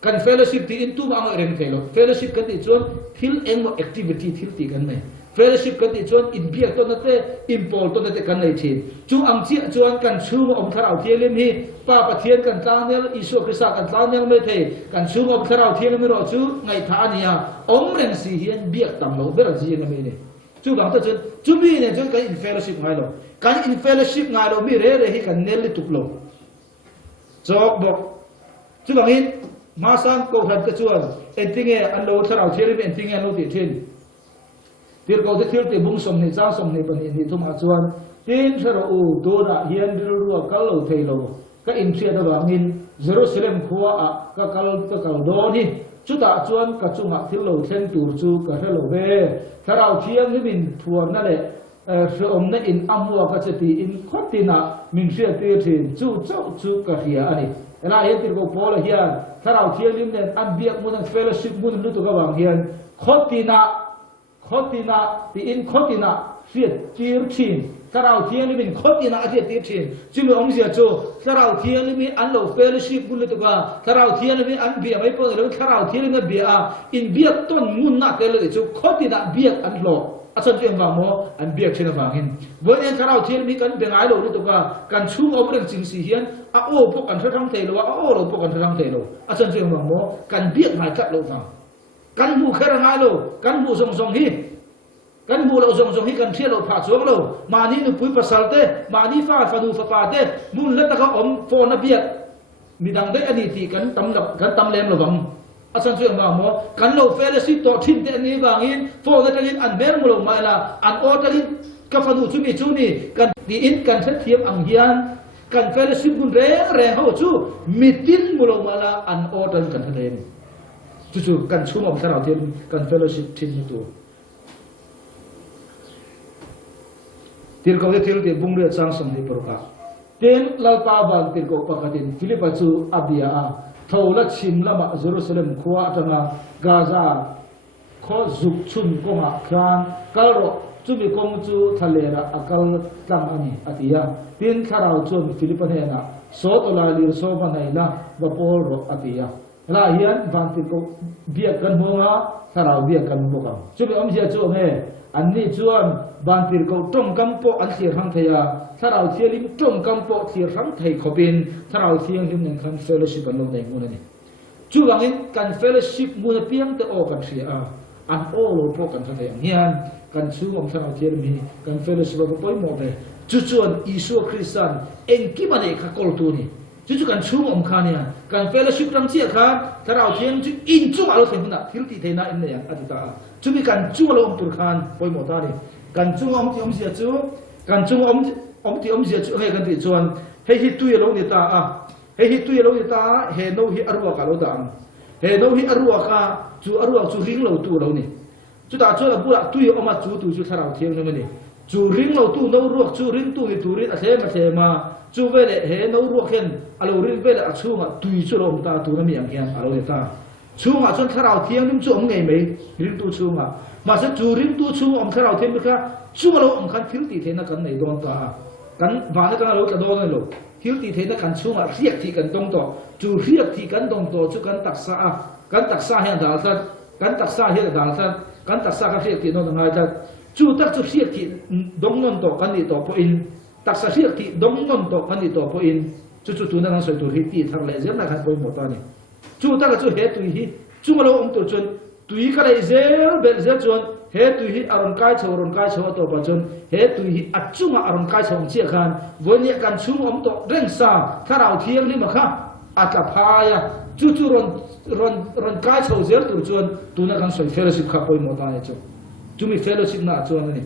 กัน fellowship ที่ in ตู้มังเรื่องเทโล fellowship กันที่จวนทิลเองว่า activity ทิลตีกันไหมfellowship กันที่จวน in เบียตัวนั้นเต้ in โพลตัวนั้นเต้กันในทีจูอังเจียจวนกันชูอมคาราเทียนเลมีป้าปะเทียนกันตาเนี่ยอิสุคริสต์กันตาเนี่ยไม่เท่กันชูอมคาราเทียนไม่รอจูไงท่านี่อมเร่งสีเฮียนเบียตั้งโลเบอร์จีนไม่เนี่ยจูบางตัวจูมีเนี่ยจนกัน in fellowship ไงโลกัน in fellowship ไงโลมีเร่ให้กันเนลลิตุกโลจบบอกจูบางอินมาสังกูหัดกระชวนเอ็นติงอันโลคาราเทียนเอ็นติงอันโลติทินที่เราจะเที่ยวที่บุ้งสมในจ้าสมในปนิทิทุ่มอาจวนที่เธอรู้ตัวละเฮียนรู้ว่ากัลโลเทโลก็อินเชียดว่ามินเยรูซาเล็มขัวก็กัลโดนี่จุดอาจวนก็จุงหักที่โลเทนตูจูก็เทโลเบถ้าเราเที่ยงนี่มินทวนนั่นแหละเสอมนั่นอินอัมวัวก็จะตีอินขดตินะมินเชียตีทินจูเจ้าจูก็เฮียอันนี้เวลาเห็นที่เราพอละเฮียถ้าเราเที่ยงนี่เนี่ยอันเบียกมุนเฟลชิปมุนรู้ตัวก็วางเฮียนขดตินะที่อินขดินะเสียตีร์ชินถ้าเราเที่ยงนี่เป็นขดินะเสียตีร์ชินจึงมีองค์เสียโจถ้าเราเที่ยงนี่มีอันเราเฟลชิปบุญเลยตัวก็ถ้าเราเที่ยงนี่มีอันเบียไม่พอเลยถ้าเราเที่ยงนี่เบียอินเบียต้นมุนนักเลยโจขดินะเบียอันโลอาจารย์เรียนว่าโมอันเบียเช่นว่าเห็นวันนี้ถ้าเราเที่ยงมีกันเป็นไงโลนี่ตัวก็การชุ่มเอาเรื่องจริงสิเห็นโอ้พวกกันทั้งเทโลว่าโอ้เราพวกกันทั้งเทโลอาจารย์เรียนว่าโมการเบียหมายกัดโลฟังกันบูแค่ไงโลกันบูทรงฮิกันบูเราทรงฮิกันเที่ยวเราผ่าสวงเรามานี่นุปุยภาษาเต้มานี่ฟ้าฟาดูฟ้าเต้มุนเล็ดตะเขาอมโฟนเบียมีดังได้อันนี้ที่กันตำหลับกันตำแรงเราบังอาจารย์เชื่อมาโมกันเราเฟลสิต่อทิ้งแต่อันนี้บางอินโฟนแต่ลินอันเบลมุลงมาละอันโอตลินกับฟาดูชุมีชุนี่กันดีอินกันเทียมอังเฮียนกันเฟลสิบุนแรงเขาชูมิตินมุลงมาละอันโอตลินกันทะเลจู่ๆกันชุ่มอมสาวเทียมกันเฟลสิทิ้งตัวที่เราจะเที่ยวที่บุ้งเรือสังสมที่ประกาศเต็นลาปาบันที่เราประกาศที่ฟิลิปปินส์อาเบียท้าวละชิมละมาเยรูซาเล็มขวาจังกาซาข้อจุกชุนกงอักรันกัลโรจุบิกงจูทะเลระอักลตังอันนี้อธิยาเต็นข้าวจนฟิลิปปินส์นะโซตุลาลีโซบันไนนะบะโปโรอธิยาลาเฮียนบันที่เราเบียกันบัวข้าวเบียกันบัวจุบิอมเสียจูเฮอันนี้ชวนบางทีเราต้องกำปออันเสียทั้งไทยถ้าเราเที่ยวลิมต้องกำปอเสียทั้งไทยขบินถ้าเราเที่ยวลิมหนึ่งคันเฟลชิปอันลงในมูลนี่จู่หลังนี้การเฟลชิปมูลเพียงแต่ออกกันเสียอันโอ้โหพวกกันทั้งไทยอย่างนี้การชูอมถ้าเราเที่ยวลิมการเฟลชิปเราไปหมดเลยจู่ๆอันอิสุคริสต์เองกี่มันเอกขกอลตัวนี้จู่ๆการชูอมขาเนี่ยการเฟลชิปทั้งเสียขาถ้าเราเที่ยวจู่อินจู่อะไรสิ่งนั้นที่ที่เทน่าอินเนี่ยอธิตาจู่มีการจู่เราอมตุรคานไปหมดเลยกันจุงอมที่อมเสียจูกันจุงอมที่อมเสียจูให้กันที่ชวนให้ฮิตุยลงนี่ตา he hi tui lo ta he no hi arwa ka lo dang he no hi arwa ka chu arwa chu ring lo tu lo ni chu ta chu la bu la tui oma chu tu chu tharau thiang na ni chu ring lo tu no ruak chu ring tu hi tu ri a the ma chu ve le he no ruak hen alo ring ve le a chu ma tui chu lo ta tu na mi ang hian alo ta chu ma chon tharau thiang nim chu om ngai mai ring tu chu ma sa chu ring tu chu om tharau thiang bi ka chu ma lo om khan thil ti the na kan nei don ta kan va na kan lo ta don lo thil ti the na kan chu ma riak thi kan dong to chu riak thi kan dong to chu kan taksa hian dal sa kan taksa hian dal sa kan taksa ka riak ti no ngai ta chu tak chu riak thi dong non to kan ni to po in taksa riak thi dong non to kan ni to po in chu tu na kan soi tu hi ti thar le jem na kan poi mo ta ni chu ta ka chu he tu hi chu ma lo om to chun tui ka le zel bel zel chun he tu hi aron kai chho to pa chun he tu hi achunga aron kai chho chi khan vonia kan chung om to reng sa tharau thiang ni ma kha atla phaya chu ron kai chho zel tu chun tu na kan soi fellowship kha poi mo ta ni chu chu mi fellowship na chun ni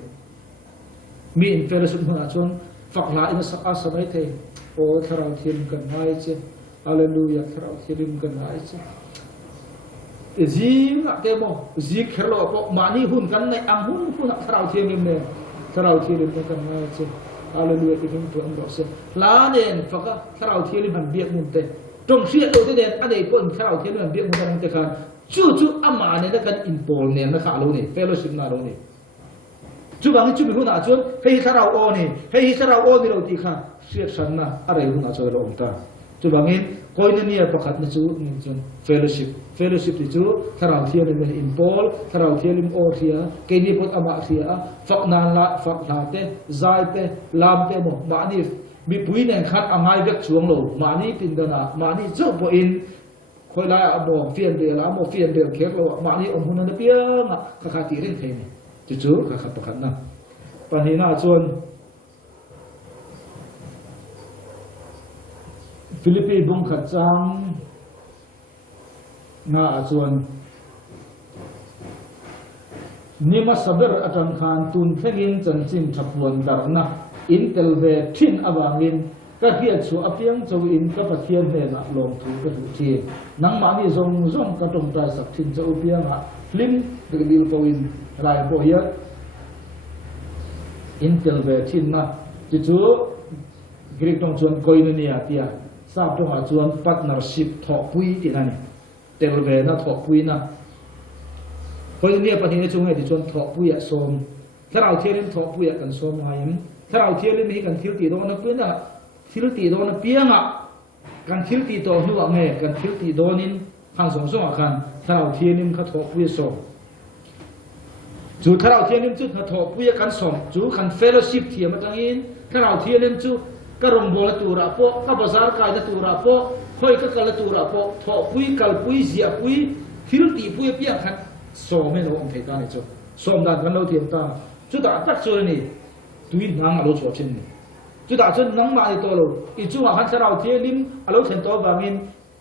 mi in fellowship na chun fakla in sa asamai the o tharau thiang kan mai che hallelujah tharau thiang kan mai che zim ngak ke mo zik khelo po mani hun kan nei ang hun tharau thiang lim ne tharau thiang lim kan mai che hallelujah ki hum tu am do se la nen faka tharau thiang lim han biak mun te trong sia do te den anei kon tharau thiang lim biak mun kan te khan chu ama ne na kan in pol ne na kha lo ni fellowship na lo ni chu bang chu bi hun a chon hei tharau o ni lo ti kha siat san na are hun a chon lo om ta chu bangin koina nia pakhat na chu nin chun fellowship ti chu tharau thian lim in pol tharau thian lim o thia ke ni pot ama thia fak nan la fak la te zai te lam te mo ma ni mi pui nen khat angai bek chuang lo ma ni tin dana ma ni chu po in khoi la amo fian de la amo fian de khek lo ma ni om hun na pia nga kha ti ren thei ni chu kha pakhat na pani na chun Philippines bung khat chang na chuan nima saber atan khan tun thengin chanchin thapuan darna intel ve thin awangin ka hia chu apiang chu in ka pathian ne na long thu ka thu thi nang ma ni zong ka tong ta sak thin chu piang ha lim de bil ko in rai po ya intel ve thin na chu Greek tong chuan koinonia tia sa to ha chuan partnership tho pui ti na ni tel ve na tho pui na koinonia pa ni chu ngai ti chuan tho pui a som tharau thiarim tho pui a kan som haim tharau thiarim hi kan thil ti do na pui na thil ti do na pianga kan thil ti to hu a nge kan thil ti do nin han song a kan tharau thiarim kha tho pui so chu tharau thiarim chu kha tho pui a kan som chu kan fellowship thiam atang in tharau thiarim chu ka rong bola tura po ka bazar ka da tura po khoi ka kala tura po tho pui kal pui zia pui thil ti pui pia khat so me lo om thei ta ni chu som dan kan lo thiam ta chu da tak chu ni tui nang a lo cho chen ni chu da chu nang ma ni to lo I chu ma khan tharau thialim a lo chen to bangin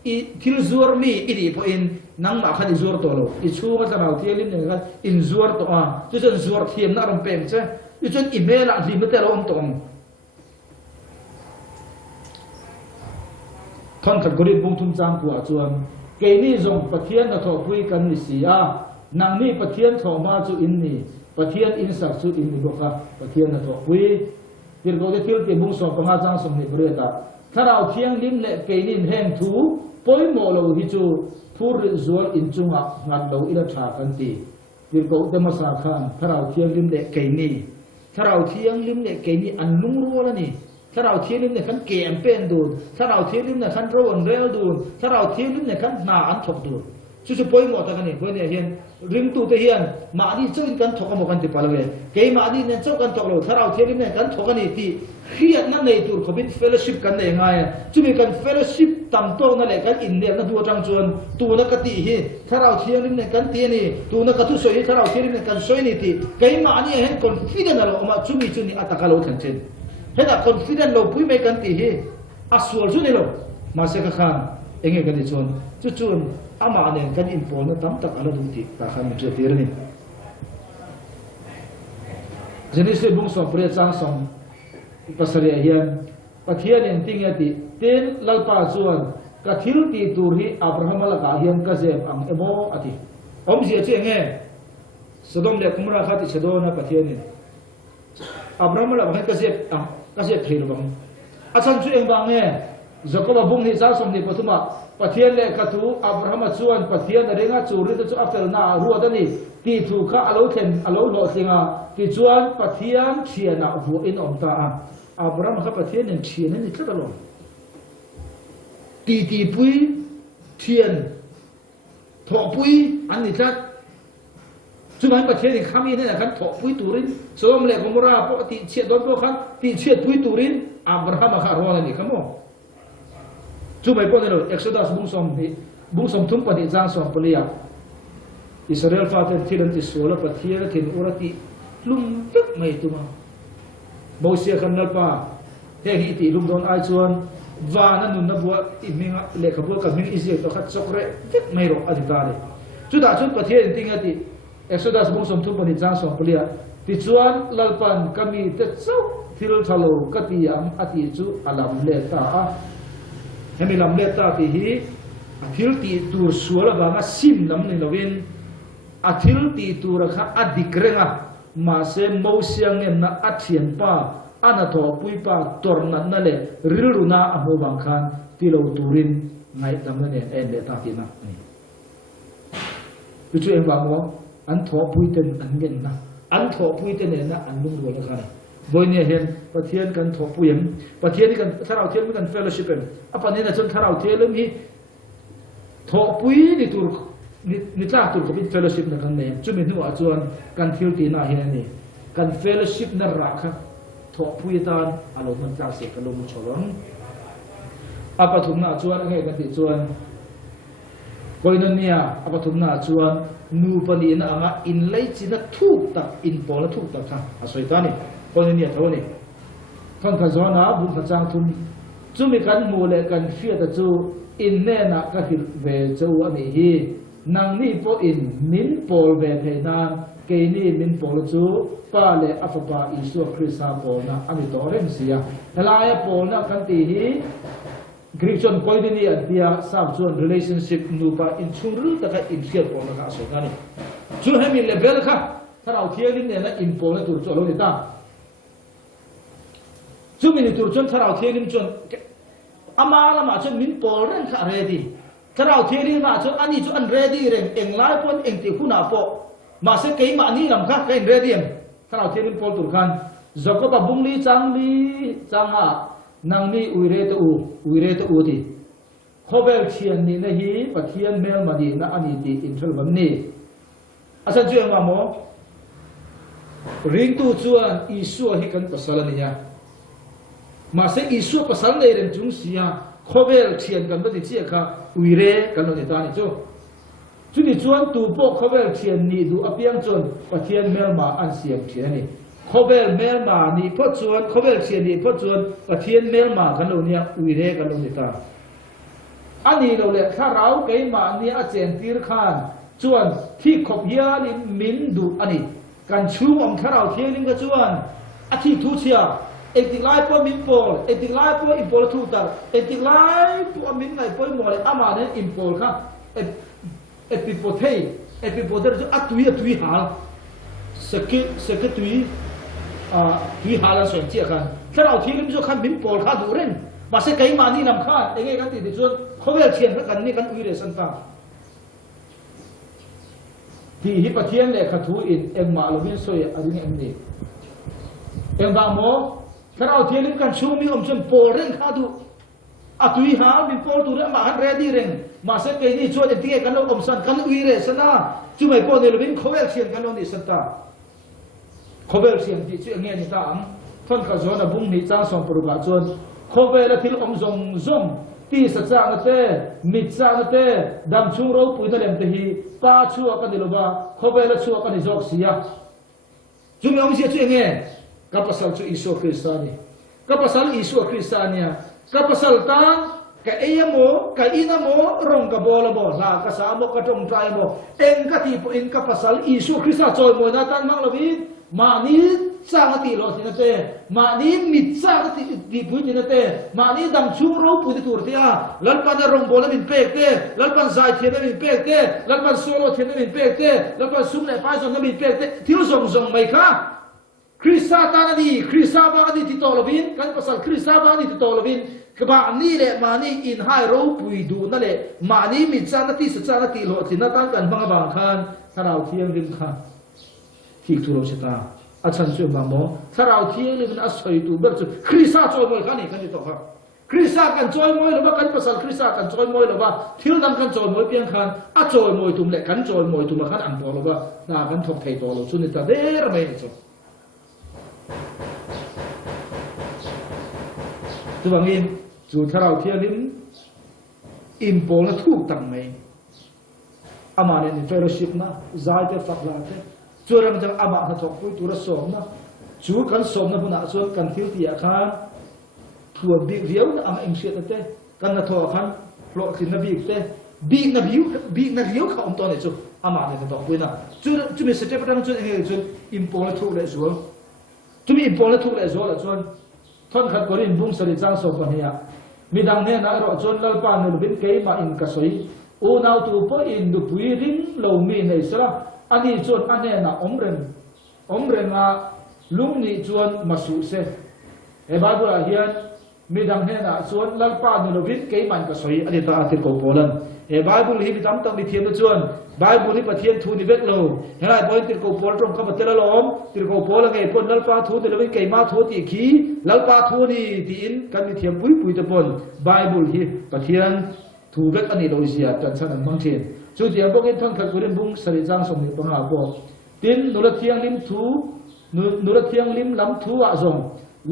I thil zuar mi I di po in nang ma khan I zuar to lo I chu ma tharau thialim ne khan in zuar to a chu chen zuar thiam na rom pem che I chen email a li me te lo om to thon khat gorit bung thum chang pu a chuan ke ni zong pathian na tho pui kan ni sia nang ni pathian tho ma chu in ni pathian in sak chu in ni boka pathian na tho pui tir go de til te bung so pa nga chang som ni breta tharau thiang lim le ke ni heng thu poi mo lo hi chu thur zual in chunga ngat lo ila tha kan ti tir go de ma sa khan tharau thiang lim le ke ni tharau thiang lim le ke ni an lung ru la ni tharau thiang lim ne khan ke am pen du tharau thiang lim ne khan ro an rel du tharau thiang lim ne khan na an thok du chu poi mo ta kan ni poi ne hian ring tu te hian ma ni chu in kan thok mo kan ti palwe ke ma ni ne chu kan thok lo tharau thiang lim ne kan thok ani ti khiat na nei tur khobin fellowship kan nei ngai chu mi kan fellowship tam to na le kan in ne na du tang chuan tu na ka ti hi tharau thiang lim ne kan ti ni tu na ka tu so hi tharau thiang lim ne kan soi ni ti ke ma ni hen confident lo ma chu mi chu ni ataka lo than chen hena confident lo pui me kan ti hi aswal chu ni lo ma se ka khan enge kan ni chon chu chun ama ne kan in pol na tam tak ala du ti ta khan mi chu ti ni Genesis bung so pre chang som pasaria hian pathian en ting ati tin lalpa chuan ka thil ti tur hi Abraham la ka hian ka zem ang emo ati om zia che nge Sodom le Gomorrah khati chadona pathian ni Abraham la ka zem ka zem thil bang achan chu eng bang nge Jacob bung ni sa som ni patuma pathian le ka tu Abraham chuan pathian renga churi chu after na ruadani ti thu kha alo then alo lo singa ti chuan pathian thiana vu in om ta Abraham kha pathian nen thian ni tla lo ti pui thian tho pui an ni tla chu mai pathian ni khami ne kan tho pui turin Sodom le Gomorrah po ti che don po khan ti che pui turin Abraham kha ro ni kamo chu mai po ne lo Exodus bung som thum pa ni jang som polia Israel faten thiran ti sola pathian kin urati lum tuk mai tuma Moses kan nalpa he hi ti lum don ai chuan va na nun na bua iminga le khabua ka ming isi to khat chokre tek mai ro aditare chu da chun pathian ting ati Exodus bung som thum pa ni jang som polia ti chuan lalpan kami te chau thil thalo katiam ati chu alam le ta hemi lam le ta ti hi athil ti tur suala ba nga sim lam ni lovin athil ti tur kha adikrenga ma se mosiang em na athian pa ana tho pui pa torna na le riluna amu bang khan ti lo turin ngai tam ne en le ta ti na ni chu em ba mo an tho pui ten an gen na an tho pui ten na an lung ro la khan boy ne hen pathian kan tho puyem pathian kan tharau thian kan fellowship em apa ne na chon tharau thian hi tho pui ni tur ni tla tur ko fellowship na kan ne chu mi nu a chuan kan thil ti na hian ni kan fellowship na ra kha tho pui tan alo man tla se kan lo mu cholon apa thum na chuan nge kan ti chuan koinon nia apa thum na chuan nu pani na anga in lei china thu tak in pol thu tak kha asoi ta ni koinon nia thawni thon ka zona bun kha chang thum chumi kan mu le kan fia ta chu in ne na ka hil ve chu ani hi nang ni po in min pol ve the nan ke ni min pol chu pa le afapa Isu Krista pol na ani to rem sia helaya pol na kan ti hi Christian koidini adia sam chuan relationship nu pa in chungru ta ka in fiat pol na ka so gani chu hemi level kha tharau thialin ne na in pol na tur chu lo ni ta chu min tur chon tharau thialin chon amala ma chon min pol ren kha ready tharau thialin ma chon ani chu an ready ren eng lai pon eng ti khuna po ma se kei ma ni lam kha ka in ready em tharau thialin pol tur khan Jacob bungli changa nang ni uire to u ti khobel thian ni na hi pathian mel madi na ani ti inthal bam ni asan chu ma mo ring tu chuan Isu hi kan pasal ni ya ma se Isu pasal nei ren chung sia khobel thian kan ba ti chi kha uire kan lo ni ta ni chu ni chuan tu po khobel thian ni du apiang chon pathian mel ma an siam thian ni khobel mel ma ni pho chuan khobel thian ni pho chuan pathian mel ma kan lo nia uire kan lo ni ta ani lo le kha rau ke ma ni a chen tir khan chuan thi khop hian in min du ani kan chung om tharau thianin ka chuan a thi thu chia etilai po min pol etilai po in pol thu tar etilai po min ngai po mo le ama ne in pol kha epipoter chu atui hal sekit tui tui halan soin chia khan tharau thilim chu khan min pol kha du ren ma se kai ma ni nam kha enge kan ti ti chuan khowel thian kan ni kan ui re san ta ti hi pathian le kha thu in engma lovin soi ading em ni engba mo tharau thilim kan chung mi om chon pol ren kha du atui hal min pol tu re ma han ready ren ma se kai ni chuan ti kan lo om san kan ui re sana chu mai po ne lovin khowel thian kan lo ni san ta khobel siam ti chu nge ni ta ang thon ka zona bung ni cha som pru ba chon khobel thil om zong ti sa cha na te mi cha na te dam chung ro pui na lem te hi pa chu ka ni lo ba khobel chu ka ni jok sia chu mi om sia chu nge ka pasal chu Isu Krista ni ka pasal Isu Krista nia ka pasal ta ka eyamo ka inamo rong ka bola bo la ka sa mo ka tong trai mo eng ka ti po in ka pasal Isu Krista choi mo na tan mang lovin ma ni สร้างติโลสินะเตมานี้มิดสร้างติดีปุ้ยสินะเตมานี้ดำชุ่มรู้ปุ้ยตัวเตียลัลปันรงโบลมินเปกเตลัลปันใจเทียนมินเปกเตลัลปันโซโลเทียนมินเปกเตลัลปันซุ่มในป้ายส่งมินเปกเตที่เราส่งไม่ค่ะคริสตาตานีคริสตาบานีติโตลวินกันภาษาคริสตาบานีติโตลวินกบานี่แหละมานี่อินไฮรู้ปุยดูนั่นแหละมานี่มิจานติสุจานติโลสินะตั้งกันบางบางคันถ้าเราเที่ยงริมคันที่ทุรชะตาอาจารย์ช่วยบางโมถ้าเราเที่ยงริมอาศัยตัวแบบคริสตาจอยมวยคันนี่กันที่ต่อครับคริสตากันจอยมวยหรือว่ากันภาษาคริสตากันจอยมวยหรือว่าเที่ยวนั้นกันจอยมวยเพียงคันอาจอยมวยตุ่มแหละกันจอยมวยตุ่มคันอันตัวหรือว่าด่ากันถกไถ่ตัวเราสุนิตาเดรไม่เนี่ยจ้ะตัวบางอินจู่ถ้าเราเที่ยวลิ้มอิมโพลถูกตั้งไหมอามาเนี่ยเฟรชิปนะใจเตฝักลาเตจู่เราจะอามาถ้าถกปุยตัวสมนะจู่กันสมนะพนักส่วนกันทิวตีอาคารทัวบีเรียวนะอามาอิมเสียเตกันนะทัวคันโปรสินนะบีเตบีนะบิวบีนะเรียวเขาตัวเนี่ยจู่อามาเนี่ยถกปุยนะจู่มีสเต็ปตั้งจู่เองจู่อิมโพลถูกเลยจู่จู่มีอิมโพลถูกเลยจู่ละจู่ท่านขัดกรินบุ้งสริจ้างสมบัติเนี่ยมีดังเนี่ยนะเราจนเราปานนุบินเกยมาอินกษยอูนาวตูปอินดูปุยรินโลมีในสระอันนี้จนอันเนี่ยนะอมเรนมาลุงนี่จวนมาสุเสเอบาบุระเฮียนมีดังเนี่ยนะจวนเราปานนุบินเกยมันกษยอันนี้ตาติโกโพลันเอบาบุรีมีตั้มตั้งมีเทียนจวนบาบุรีปะเทียนทูนิเวกโลเฮ้ยบอยติโกโพลตรงข้าพเจ้าล้อมติโกโพลไงปนเราปาทูติเราเป็นเกยมาทูติขีเราปาทูนี่ตีอินกันมีเทียมปุยตะปนบาบุรีปะเทียนทูเวกอันนี้โดยเสียจันทร์นันมังเทียนสุดเดียวพวกนี้ท่านขัดกุรินบุ้งสริจังสมนิปังหาพวกตินนุรเทียงลิมทูนุรเทียงลิมลำทูอาจง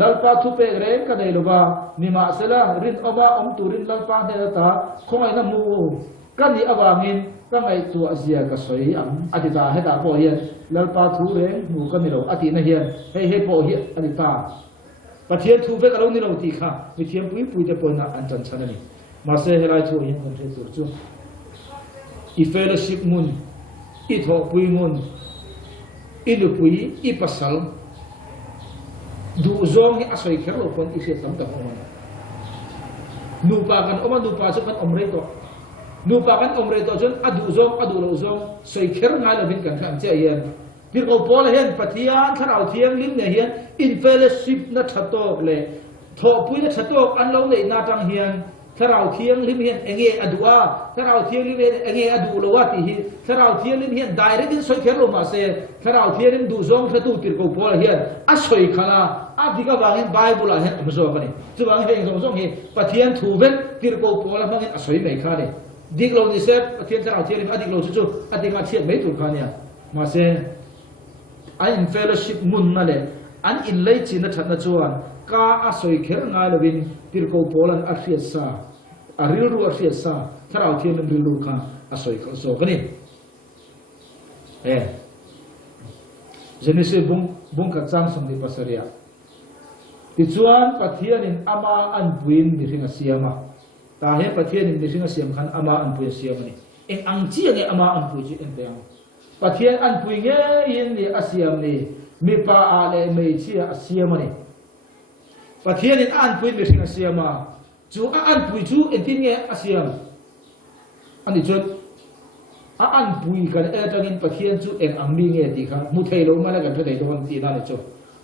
ลัลปาทูเปเรกันได้หรือว่านิมาเสละรินอวาอมตูรินลัลปาเนตาคงไอ้น้ำมูกันนี่อวามินก็ไอ้ตัวเสียก็สวยอธิตาให้ตาพอเฮียนลัลปาทูเรงมูกันนี่เราอธินะเฮียนให้พอเฮียอธิตาปะเทียนทูเปกันเรานี่เราตีข้ามีเทียมปุยจะปนอันจันทร์นี่มาเสียให้เราช่วยเฮียนคนเทตัวจู่อีเฟลชิปมุนอีทอปุยมุนอีลุปุยอีปัสสาวดูจงให้อาศัยแค่เราคนอีเสียตั้งแต่อมันนูปากันอมันนูปาสุกันอมเรตัวนูปากันอมเรตัวจนอดูจงอดูเราจงใส่แค่ง่ายเราเป็นกันขันเจียนที่เราพอเลยเห็นปฏิญาณถ้าเราเทียงลิ้นเนี่ยเห็นอินเฟลชิปนัทโตกเลยทอปุยนัทโตกอันเราเลยนาจังเฮียนถ้าเราเทียงลิ้นเห็นเองอดูอาถ้าเราเทียงลิ้นเห็นเองอดูเราว่าที่ถ้าเราเทียงลิ้นเห็นได้ได้กินใส่แค่เรามาเสียถ้าเราเทียงลิ้นดูจงถ้าตูติดเราพอเลยเห็นอาศัยขณะอาที่ก็บางเห็นไบเบิลเห็นมันสอนกันนี่จะบางเห็นสองเห็นปฏิญาณถูกเป็นติดเราพอแล้วบางเห็นอาศัยไม่ขาดเลยดิกเราดิเซปปฏิญาณถ้าเราเทียงลิ้นอดีกเราจู่อดีกมาเทียงไม่ถูกขาเนี่ยมาเสียอันอินเฟลชิปมุนนั่นแหละอันอินเลยจีนชัดนะจวนก้าอาศัยแค่ง่ายเราเป็นติดเราพอแล้วอาเซียซาอาริลรูอาเซียซาถ้าเราเทียงลิ้นริลรูข้าอาศัยเขาโซกันนี่jenis bung kacang song di pasaria. Tijuan patian in ama an buin di ringa siama. Tahe patian in di ringa siam kan ama an buin siama ni. Eng angci yang ama an buin ji enteng. Patian an buin in di asiam ni. Mi pa ale mei ci asiama ni. Patian in an buin di ringa siama. Ju an buin ju entin nge asiam. Ani jod an bui kan tangin pathian chu eng angmi nge ti kha mu thei lo mala kan thei don ti na le chu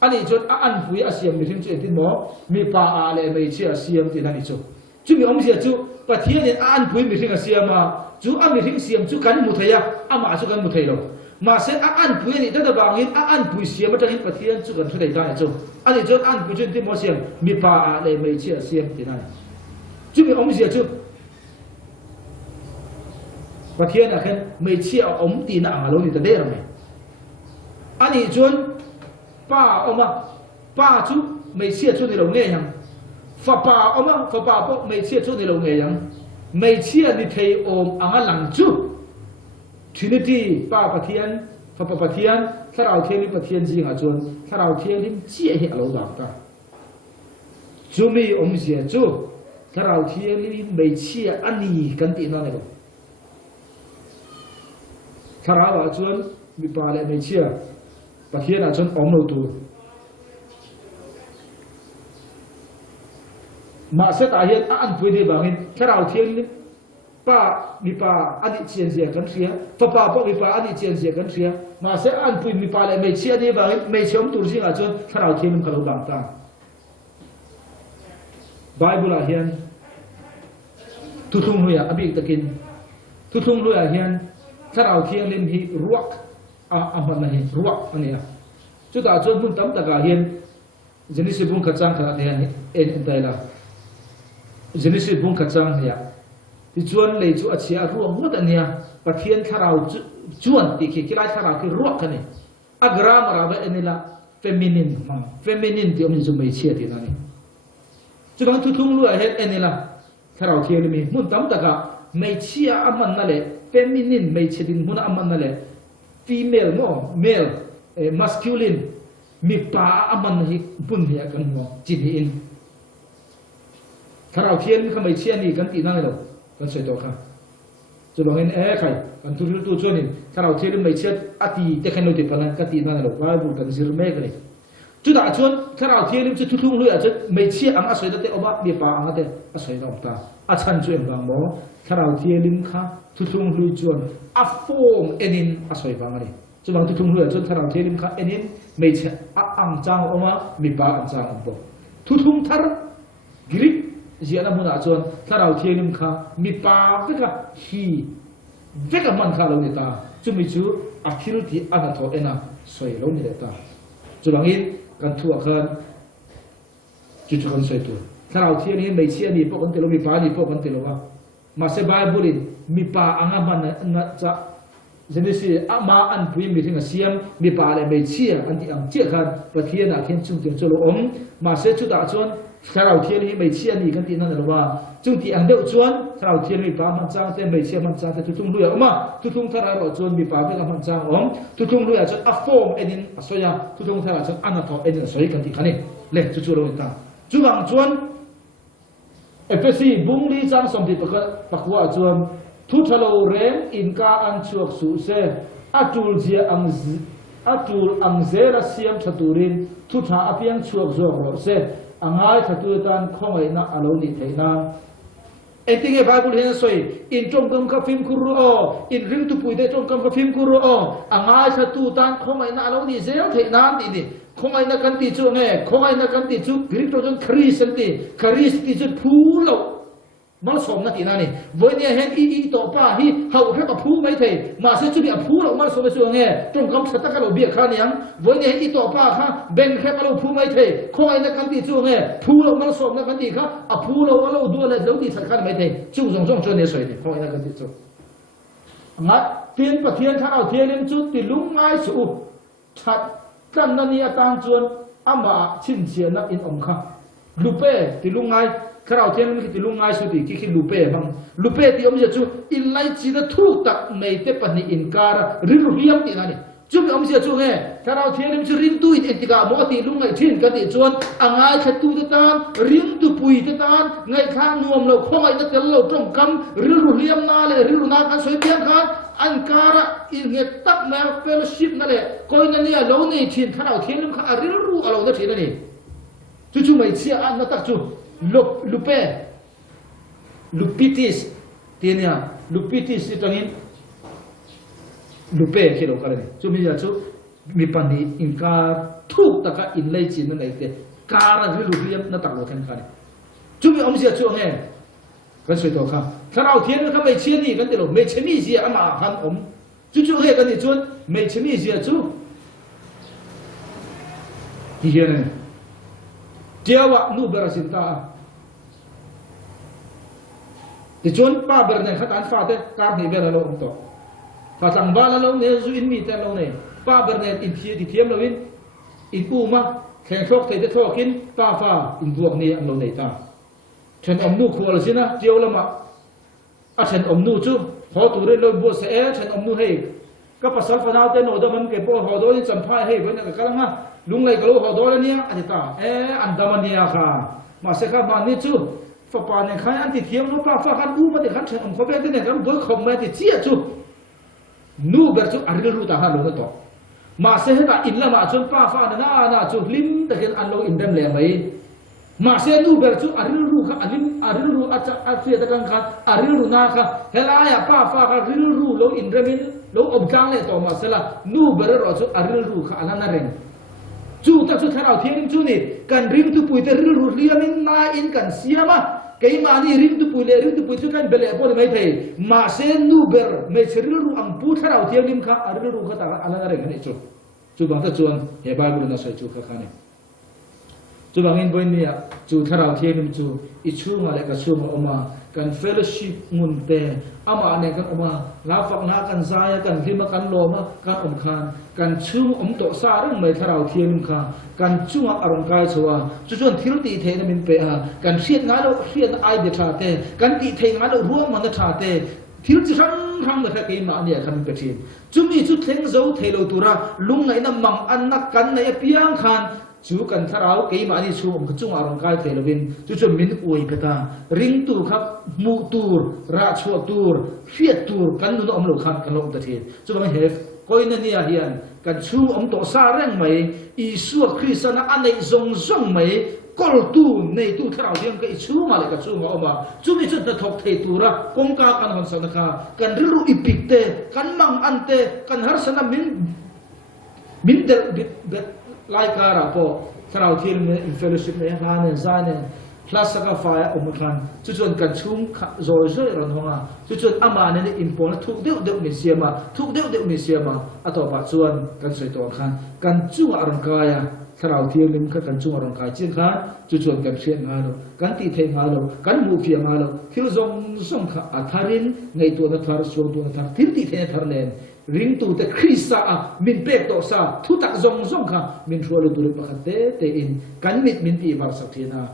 ani chu an bui asiam mi rim chu tin mo mi pa a le mei chi asiam ti na ni chu chu mi om sia chu pathian an bui mi rim asiam ma chu an mi rim siam chu kan mu thei ya ama chu kan mu thei lo ma se an bui ni da bangin an bui siam ma tangin pathian chu kan thei da chu ani chu an bui chu ti mo siam mi pa a le mei chi asiam ti na chu mi om sia chuประเทศนั้นไม่เชี่ยวอมตีน่ามาลงนี่จะได้หรือไม่อันนี้จนป้าออกมาป้าชุไม่เชี่ยวชุดในโรงเรียนยังฝ่าป้าออกมาฝ่าป้าปุ๊บไม่เชี่ยวชุดในโรงเรียนยังไม่เชี่ยวในไทยอมอ่างหลังจุทีนี้ที่ป้าประเทศฝ่าป้าประเทศถ้าเราเที่ยวนี่ประเทศจริงอ่ะจนถ้าเราเที่ยวนี่เชี่ยวเหรอเราบ้างจุไม่อมเสียจุถ้าเราเที่ยวนี่ไม่เชี่ยวอันนี้กันตีนั่นเองถ้าเราจนมีปลาเลยไม่เชื่อประเทศอาจจะอมเราตัว mà sẽ tại hiện ăn vui đi bằng hình cái nào thiên pa mi pa anh chiên gì cần xía pa pa mi pa anh chiên gì cần xía mà sẽ ăn vui mi pa lại mấy chia đi bằng mấy chiếm tu gì à chứ cái nào thiên cái nào bằng ta Bible là hiện thu thung lui à abi takin thu thung lui à hiện cái nào thiên lên hi ruak mình này ruak anh à chúng ta cho muốn tắm ta cả hiện Genesis bung kacang khá thì en đây là Genesis bung kacang ya thì chuan lấy chú achia ruộng mất anh nha và thiên thảo chuan thì khi cái thảo cái ruộng cái này agra mà ra vậy nên là feminine mà feminine thì ông dùng mấy chia thì này chú bằng thu thung luôn hết anh là thảo thiên mình muốn tắm ta cả mấy chia aman nè feminine mấy chia thì muốn aman nè female no male masculine mi pa aman hi bun hi kan mo chin hi in thảo thiên không mấy chia này kan ti na đâu kan soi to kha chu bangin khai kan tu chuanin thảo thiên mấy chia ati technology palan kan ti na đâu Bible kan zir me kan chu da chuan thảo thiên chu thu thung lui a chu mấy chia ang a soi da te oba mi pa ang te a soi da ta a chan chu em bang mo thảo thiên kha thu thung lui chuan a form enin a soi bang ani chu bang thu thung lui a chu thảo thiên kha enin mấy chia ang chang oma mi pa ang chang bo thu thung thar Greek ziana muna chuan thlarau thianim kha mi pa veka hi veka man kha lo ni ta chumi chu akhil ti ana tho ena soi lo ni ta chulangin kan thua khan chu chu kan soi tu thlarau thian hi mei chia ni po kan te lo mi pa ni po kan te lo wa ma se Bible in mi pa anga man na cha Genesis ama an pui mi thinga siam mi pa le mei chia an ti ang chia khan pathian a khen chung tiang cholo om ma se chu da chuan thảo thiên hi mấy chia ni kan ti na lo wa chung ti ang deuh chuan thảo thiên mi pa man chang te mấy chia man chang te tu tung lui oma tu tung thara ro chuan mi pa ve ka man chang om tu tung lui a chuan a form enin a soya tu tung thara chuan ana tho enin soi kan ti khani le chu chu ro ta chu bang chuan FSC bung li chang som ti pakwa chuan thu thalo rem in ka an chuak su se atul zia ang zera siam thaturin thu tha apiang chuak zo ro se angai thatu tan khongai na alo ni theina eting e Bible hen soi in trong kam ka phim kuru o in ring tu pui de trong kam ka phim kuru o angai thatu tan khongai na alo ni zel theina ti ni khongai na kan ti chu nge khongai na kan ti chu Greek to jon Christ ti chu phu lo mal som na ti na ni voi ne hen i to pa hi hau phe ka phu mai thei ma se chu bi a phu lo mal som chu nge trong kam thata ka lo bi kha niang voi ne i to pa kha ben khe ka lo phu mai thei khoi na kan ti chu nge phu lo mal som na kan ti kha a phu lo lo du le lo ti thak kha mai thei chu zong zong chu ne soi ni khoi na kan ti chu nga tiên pa thiên tha ao thiên lim chu ti lung ngai su that kan na ni atang chuan ama chin chia na in om kha lupe ti lung ngai khảo thiên cái lung ngay số thì cái lupe thì ông giờ chú in lại chỉ là thu tắc mấy tế bẩn in cara riu riam thì này chú ông giờ chú nghe khảo thiên em chú riu tu in thì cả mỗi thì lung ngay thiên cái thì chuan ai khát tu thế tan riu tu pui thế tan ngay khang nuông lâu không ai nó tiền lâu trong cam riu riam na le riu na kan soi biang khan an cara in nghe tắc mèo fellowship na le coi na nia lâu này thiên khảo thiên em khá riu ru alo na thiên này chú mấy chia ăn nó tắc chú lupitis tinia lupitis itu angin lupe kilo kare chu mi ya chu mi pani inka thuk taka in lei chin na nei te kara ri lu riam na tak lo khan kare chu mi om sia chu nge kan soi to kha tharau thiên ka mai chien ni kan te lo mai chemi sia ama han om chu chu he kan ni chun mai chemi sia chu ti hian Tiawa nu berasinta thì chốn ba bờ này khát ăn pha thế cam thì về là lâu to pha thằng ba là lâu này du in mi tên lâu này ba bờ này in thiêm lâu in mà khen thóc thì thóc kín ba pha in vuông này ăn lâu này ta chân ông nu khua là gì na chiều lắm à chân ông nu chứ họ tụi đây lôi bùa sẽ chân ông nu hay các bác sáu phần nào tên nổi đó mình cái bộ họ đó đi chấm phai hay với cái lăng ha lung lại cái lô họ đó là nia anh ta anh ta mà nia cả mà sẽ các bạn đi chứ phật bà này khai ăn thì thiêm nó pa pha ăn mà thì khát chân ông có biết thế này cái bữa không mà thì chia chứ nu bер chứ ăn lu ta ha lu đó mà sẽ hết ta in là mà chun pa pha na chú lim ta cái ăn lâu in đâm lẹ mấy mà sẽ nu bel chu ariru kha ariru a phía ta kan kha ariru na kha helaya pa fa kha ariru lo in remin lo om kang le to ma sela nu ber ro chu ariru kha alana reng chu ta chu tharau thiam chu ni kan rim tu pui te ariru liamin na in kan siama cái mà đi rim tu pui chu kan bele po mai thei mà sẽ nu ber me ariru ang pu tharau thiam lim kha ariru kha ta alana reng ni chu bang ta chuan he ba gu na sai chu kha kha ni chú bằng in bên này chú thà rào thiên chú ít chú mà lại cả chú mà oma cần fellowship nguồn tệ ama này cần oma lá phật na cần sai cần khi mà cần lô mà cần om khan cần chú tổ sa đó mấy thà rào thiên kha cần chú mà arong kai chua chú chuẩn thiếu tị thế nên mình pe cần siết ngã đâu siết ai để thà tệ cần tị thế ngã đâu ruộng mà nó thà tệ thiếu chỉ thăng là cái mà này cần phải thiên chú mi chú thèn dấu thế lâu tura lung này nằm măng ăn nắc cắn này piang khan chú cần thà ráo cái mà đi chú ông cái chung arong kai thế là bên chú chuẩn mình uy cái ta ring tu khắp mu tur ra chua tur phiết tur cần nó ông lục khăn cần ông ta thiệt chú bằng hết coi nên nia hiền cần chú ông tổ sa reng mày Isu Christian anh ấy zong mày call tu này tu thà ráo riêng cái chú mà lại cái chú mà ông mà chú mi chút là thọc thế tu ra công ca cần hoàn sản kha cần riru ipik te cần mang ăn te cần har sana min der lai cara po thảo thiên này fellowship này ha này ra này plus cái file ông khan chú chuẩn cần chung rồi rồi không à chú chuẩn ama này import thuộc đều mình xem mà thuộc đều mình xem mà à tổ bà chuẩn cần soi tổ khan cần chung arong kaya thảo thiên linh cần chung arong kaya chiên khan chú chuẩn cần xuyên ngalo cần tị thay ngalo cần mu phia ngalo thiếu zong kha atharin ngày tuổi nó thar suang tuổi nó thar thiếu tị thay thar nen ring tu te Krista min pek to sa thu tak zong kha min thua lu tu pakhat te in kan mit min ti var sak thina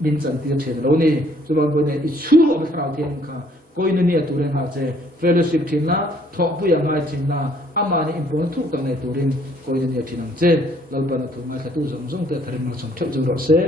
min chan ti the lo ni chu ba bo ne i chu om thau thiam kha koi na ni tu ren ha che fellowship thina tho pu ya ngai chin na ama ni impon thu tak ne tu ren koi na ni thinang che lo pa na tu ma kha tu zong te tharin ma som thep chu ro se